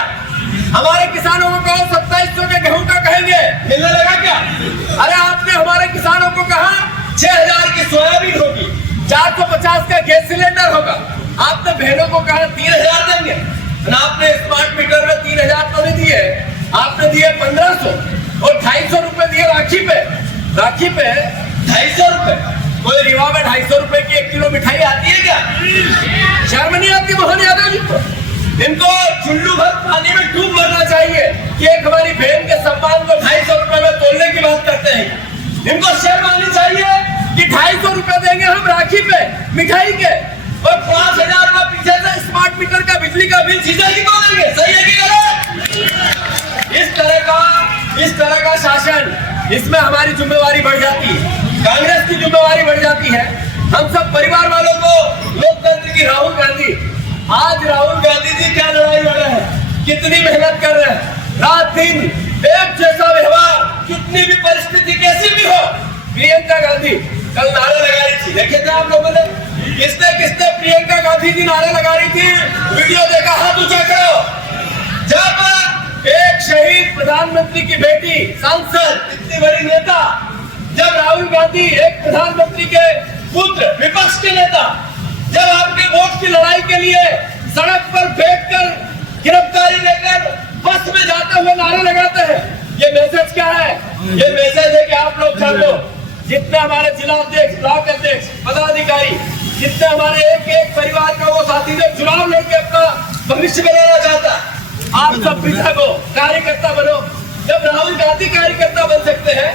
हमारे किसानों को कहो 2700 के गेहूं का कहेंगे, मिलने लगा क्या? अरे आपने हमारे किसानों को कहा 6000 की सोयाबीन होगी, 450 का गैस सिलेंडर होगा, आपने बहनों को कहा 3000 देंगे, आपने स्मार्ट मीटर में 3000 तो नहीं दिए, आपने दिए 1500 और 250 रुपए दिए राखी पे 250 रुपए। कोई रीवा में 250 रुपए की 1 किलो मिठाई आती है क्या? शर्म नहीं आती मोहन यादव जी को? इनको चुल्लू भर पानी में डूब मरना चाहिए कि एक हमारी बहन के सम्मान को 250 रुपए में तोलने की बात करते हैं। इनको शर्म आनी चाहिए कि 250 रुपए देंगे हम राखी पे मिठाई के, और 5000 रुपए पीछे से स्मार्ट मीटर का बिजली का बिल सीधा जी को देंगे। सही है कि गलत? इस तरह का शासन, इसमें हमारी जिम्मेवारी बढ़ जाती है, कांग्रेस की जिम्मेवारी बढ़ जाती है। हम सब परिवार वालों को लोकतंत्र की राहुल गांधी, आज राहुल गांधी जी क्या लड़ाई लड़ रहे हैं, कितनी मेहनत कर रहे हैं, रात दिन एक जैसा व्यवहार, कितनी भी परिस्थिति कैसी भी हो। प्रियंका गांधी कल नारे लगा रही थी, देखे थे आप लोगों ने? किसने प्रियंका गांधी जी नारे लगा रही थी? वीडियो देखा? हाथ ऊंचा करो। जब एक शहीद प्रधानमंत्री की बेटी, सांसद, इतनी बड़ी नेता, जब राहुल गांधी एक प्रधानमंत्री के पुत्र, विपक्ष के नेता, जब आपके वोट की लड़ाई के लिए सड़क पर बैठकर गिरफ्तारी लेकर बस में जाते हुए नारे लगाते हैं, ये मैसेज क्या है? ये मैसेज है कि आप लोग जानो, जितने हमारे जिला अध्यक्ष, ब्लॉक अध्यक्ष, पदाधिकारी, जितने हमारे एक परिवार का वो साथी जो चुनाव लड़के अपना भविष्य बनाना चाहता, आप सब भी जागो, कार्यकर्ता बनो। जब राहुल गांधी कार्यकर्ता बन सकते हैं,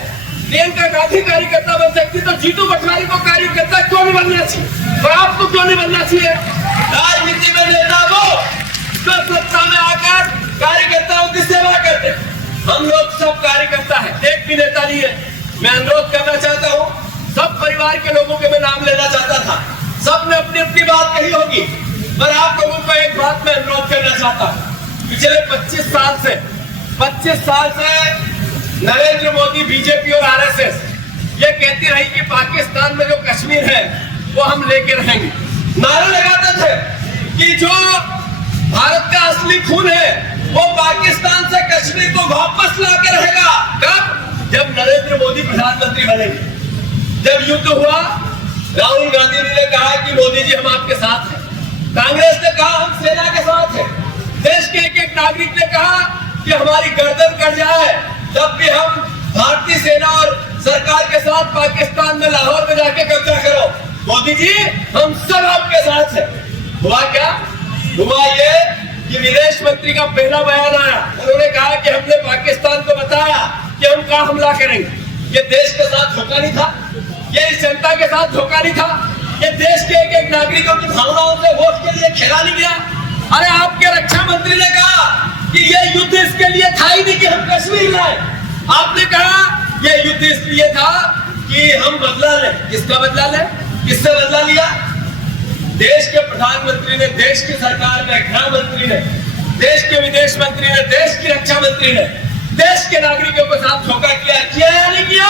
प्रियंका गांधी कार्यकर्ता बन सकती, तो जीतू पटवारी को कार्यकर्ता क्यों नहीं बनना चाहिए? और आपको क्यों नहीं बनना चाहिए? राजनीति में नेता वो जो सत्ता में आकर कार्यकर्ताओं की सेवा करते। हम लोग सब कार्यकर्ता है, एक भी नेता नहीं है। मैं अनुरोध करना चाहता हूँ, सब परिवार के लोगों के मैं नाम लेना चाहता था, सबने अपनी अपनी बात कही होगी, पर आप लोगों को एक बात मैं अनुरोध करना चाहता हूँ। पिछले 25 साल से नरेंद्र मोदी, बीजेपी और आरएसएस ये कहती रही कि पाकिस्तान में जो कश्मीर है वो हम लेके रहेंगे। नारे लगाते थे कि जो भारत का असली खून है वो पाकिस्तान से कश्मीर को वापस ला के रहेगा। कब? जब नरेंद्र मोदी प्रधानमंत्री बनेंगे। जब युद्ध हुआ, राहुल गांधी जी ने कहा कि मोदी जी हम आपके साथ हैं, कांग्रेस ने कहा हम सेना के साथ हैं, देश के एक नागरिक ने कहा कि हमारी गर्दन कट जाए तब भी हम भारतीय सेना और सरकार के साथ पाकिस्तान में लाहौर में जाके कब्जा करो। मोदी जी हम सब आपके साथ हैं। हुआ क्या? हुआ ये कि विदेश मंत्री का पहला बयान आया, उन्होंने कहा कि हमने पाकिस्तान को बताया कि हम कहाँ हमला करेंगे। ये देश के साथ धोखा नहीं था, ये इस जनता के साथ धोखा नहीं था, ये देश के एक एक नागरिकों की भावनाओं से वोट के लिए खेला नहीं गया। अरे आपके रक्षा मंत्री ने कहा कि ये युद्ध इसके लिए था ही नहीं कि हम कश्मीर लाए। आपने कहा ये युद्ध इसलिए था कि हम बदला लें। किसका बदला लें? किससे बदला लिया? देश के प्रधानमंत्री ने, देश की सरकार ने, गृह मंत्री ने, देश के विदेश मंत्री ने, देश की रक्षा मंत्री ने देश के नागरिकों के साथ धोखा किया या नहीं किया?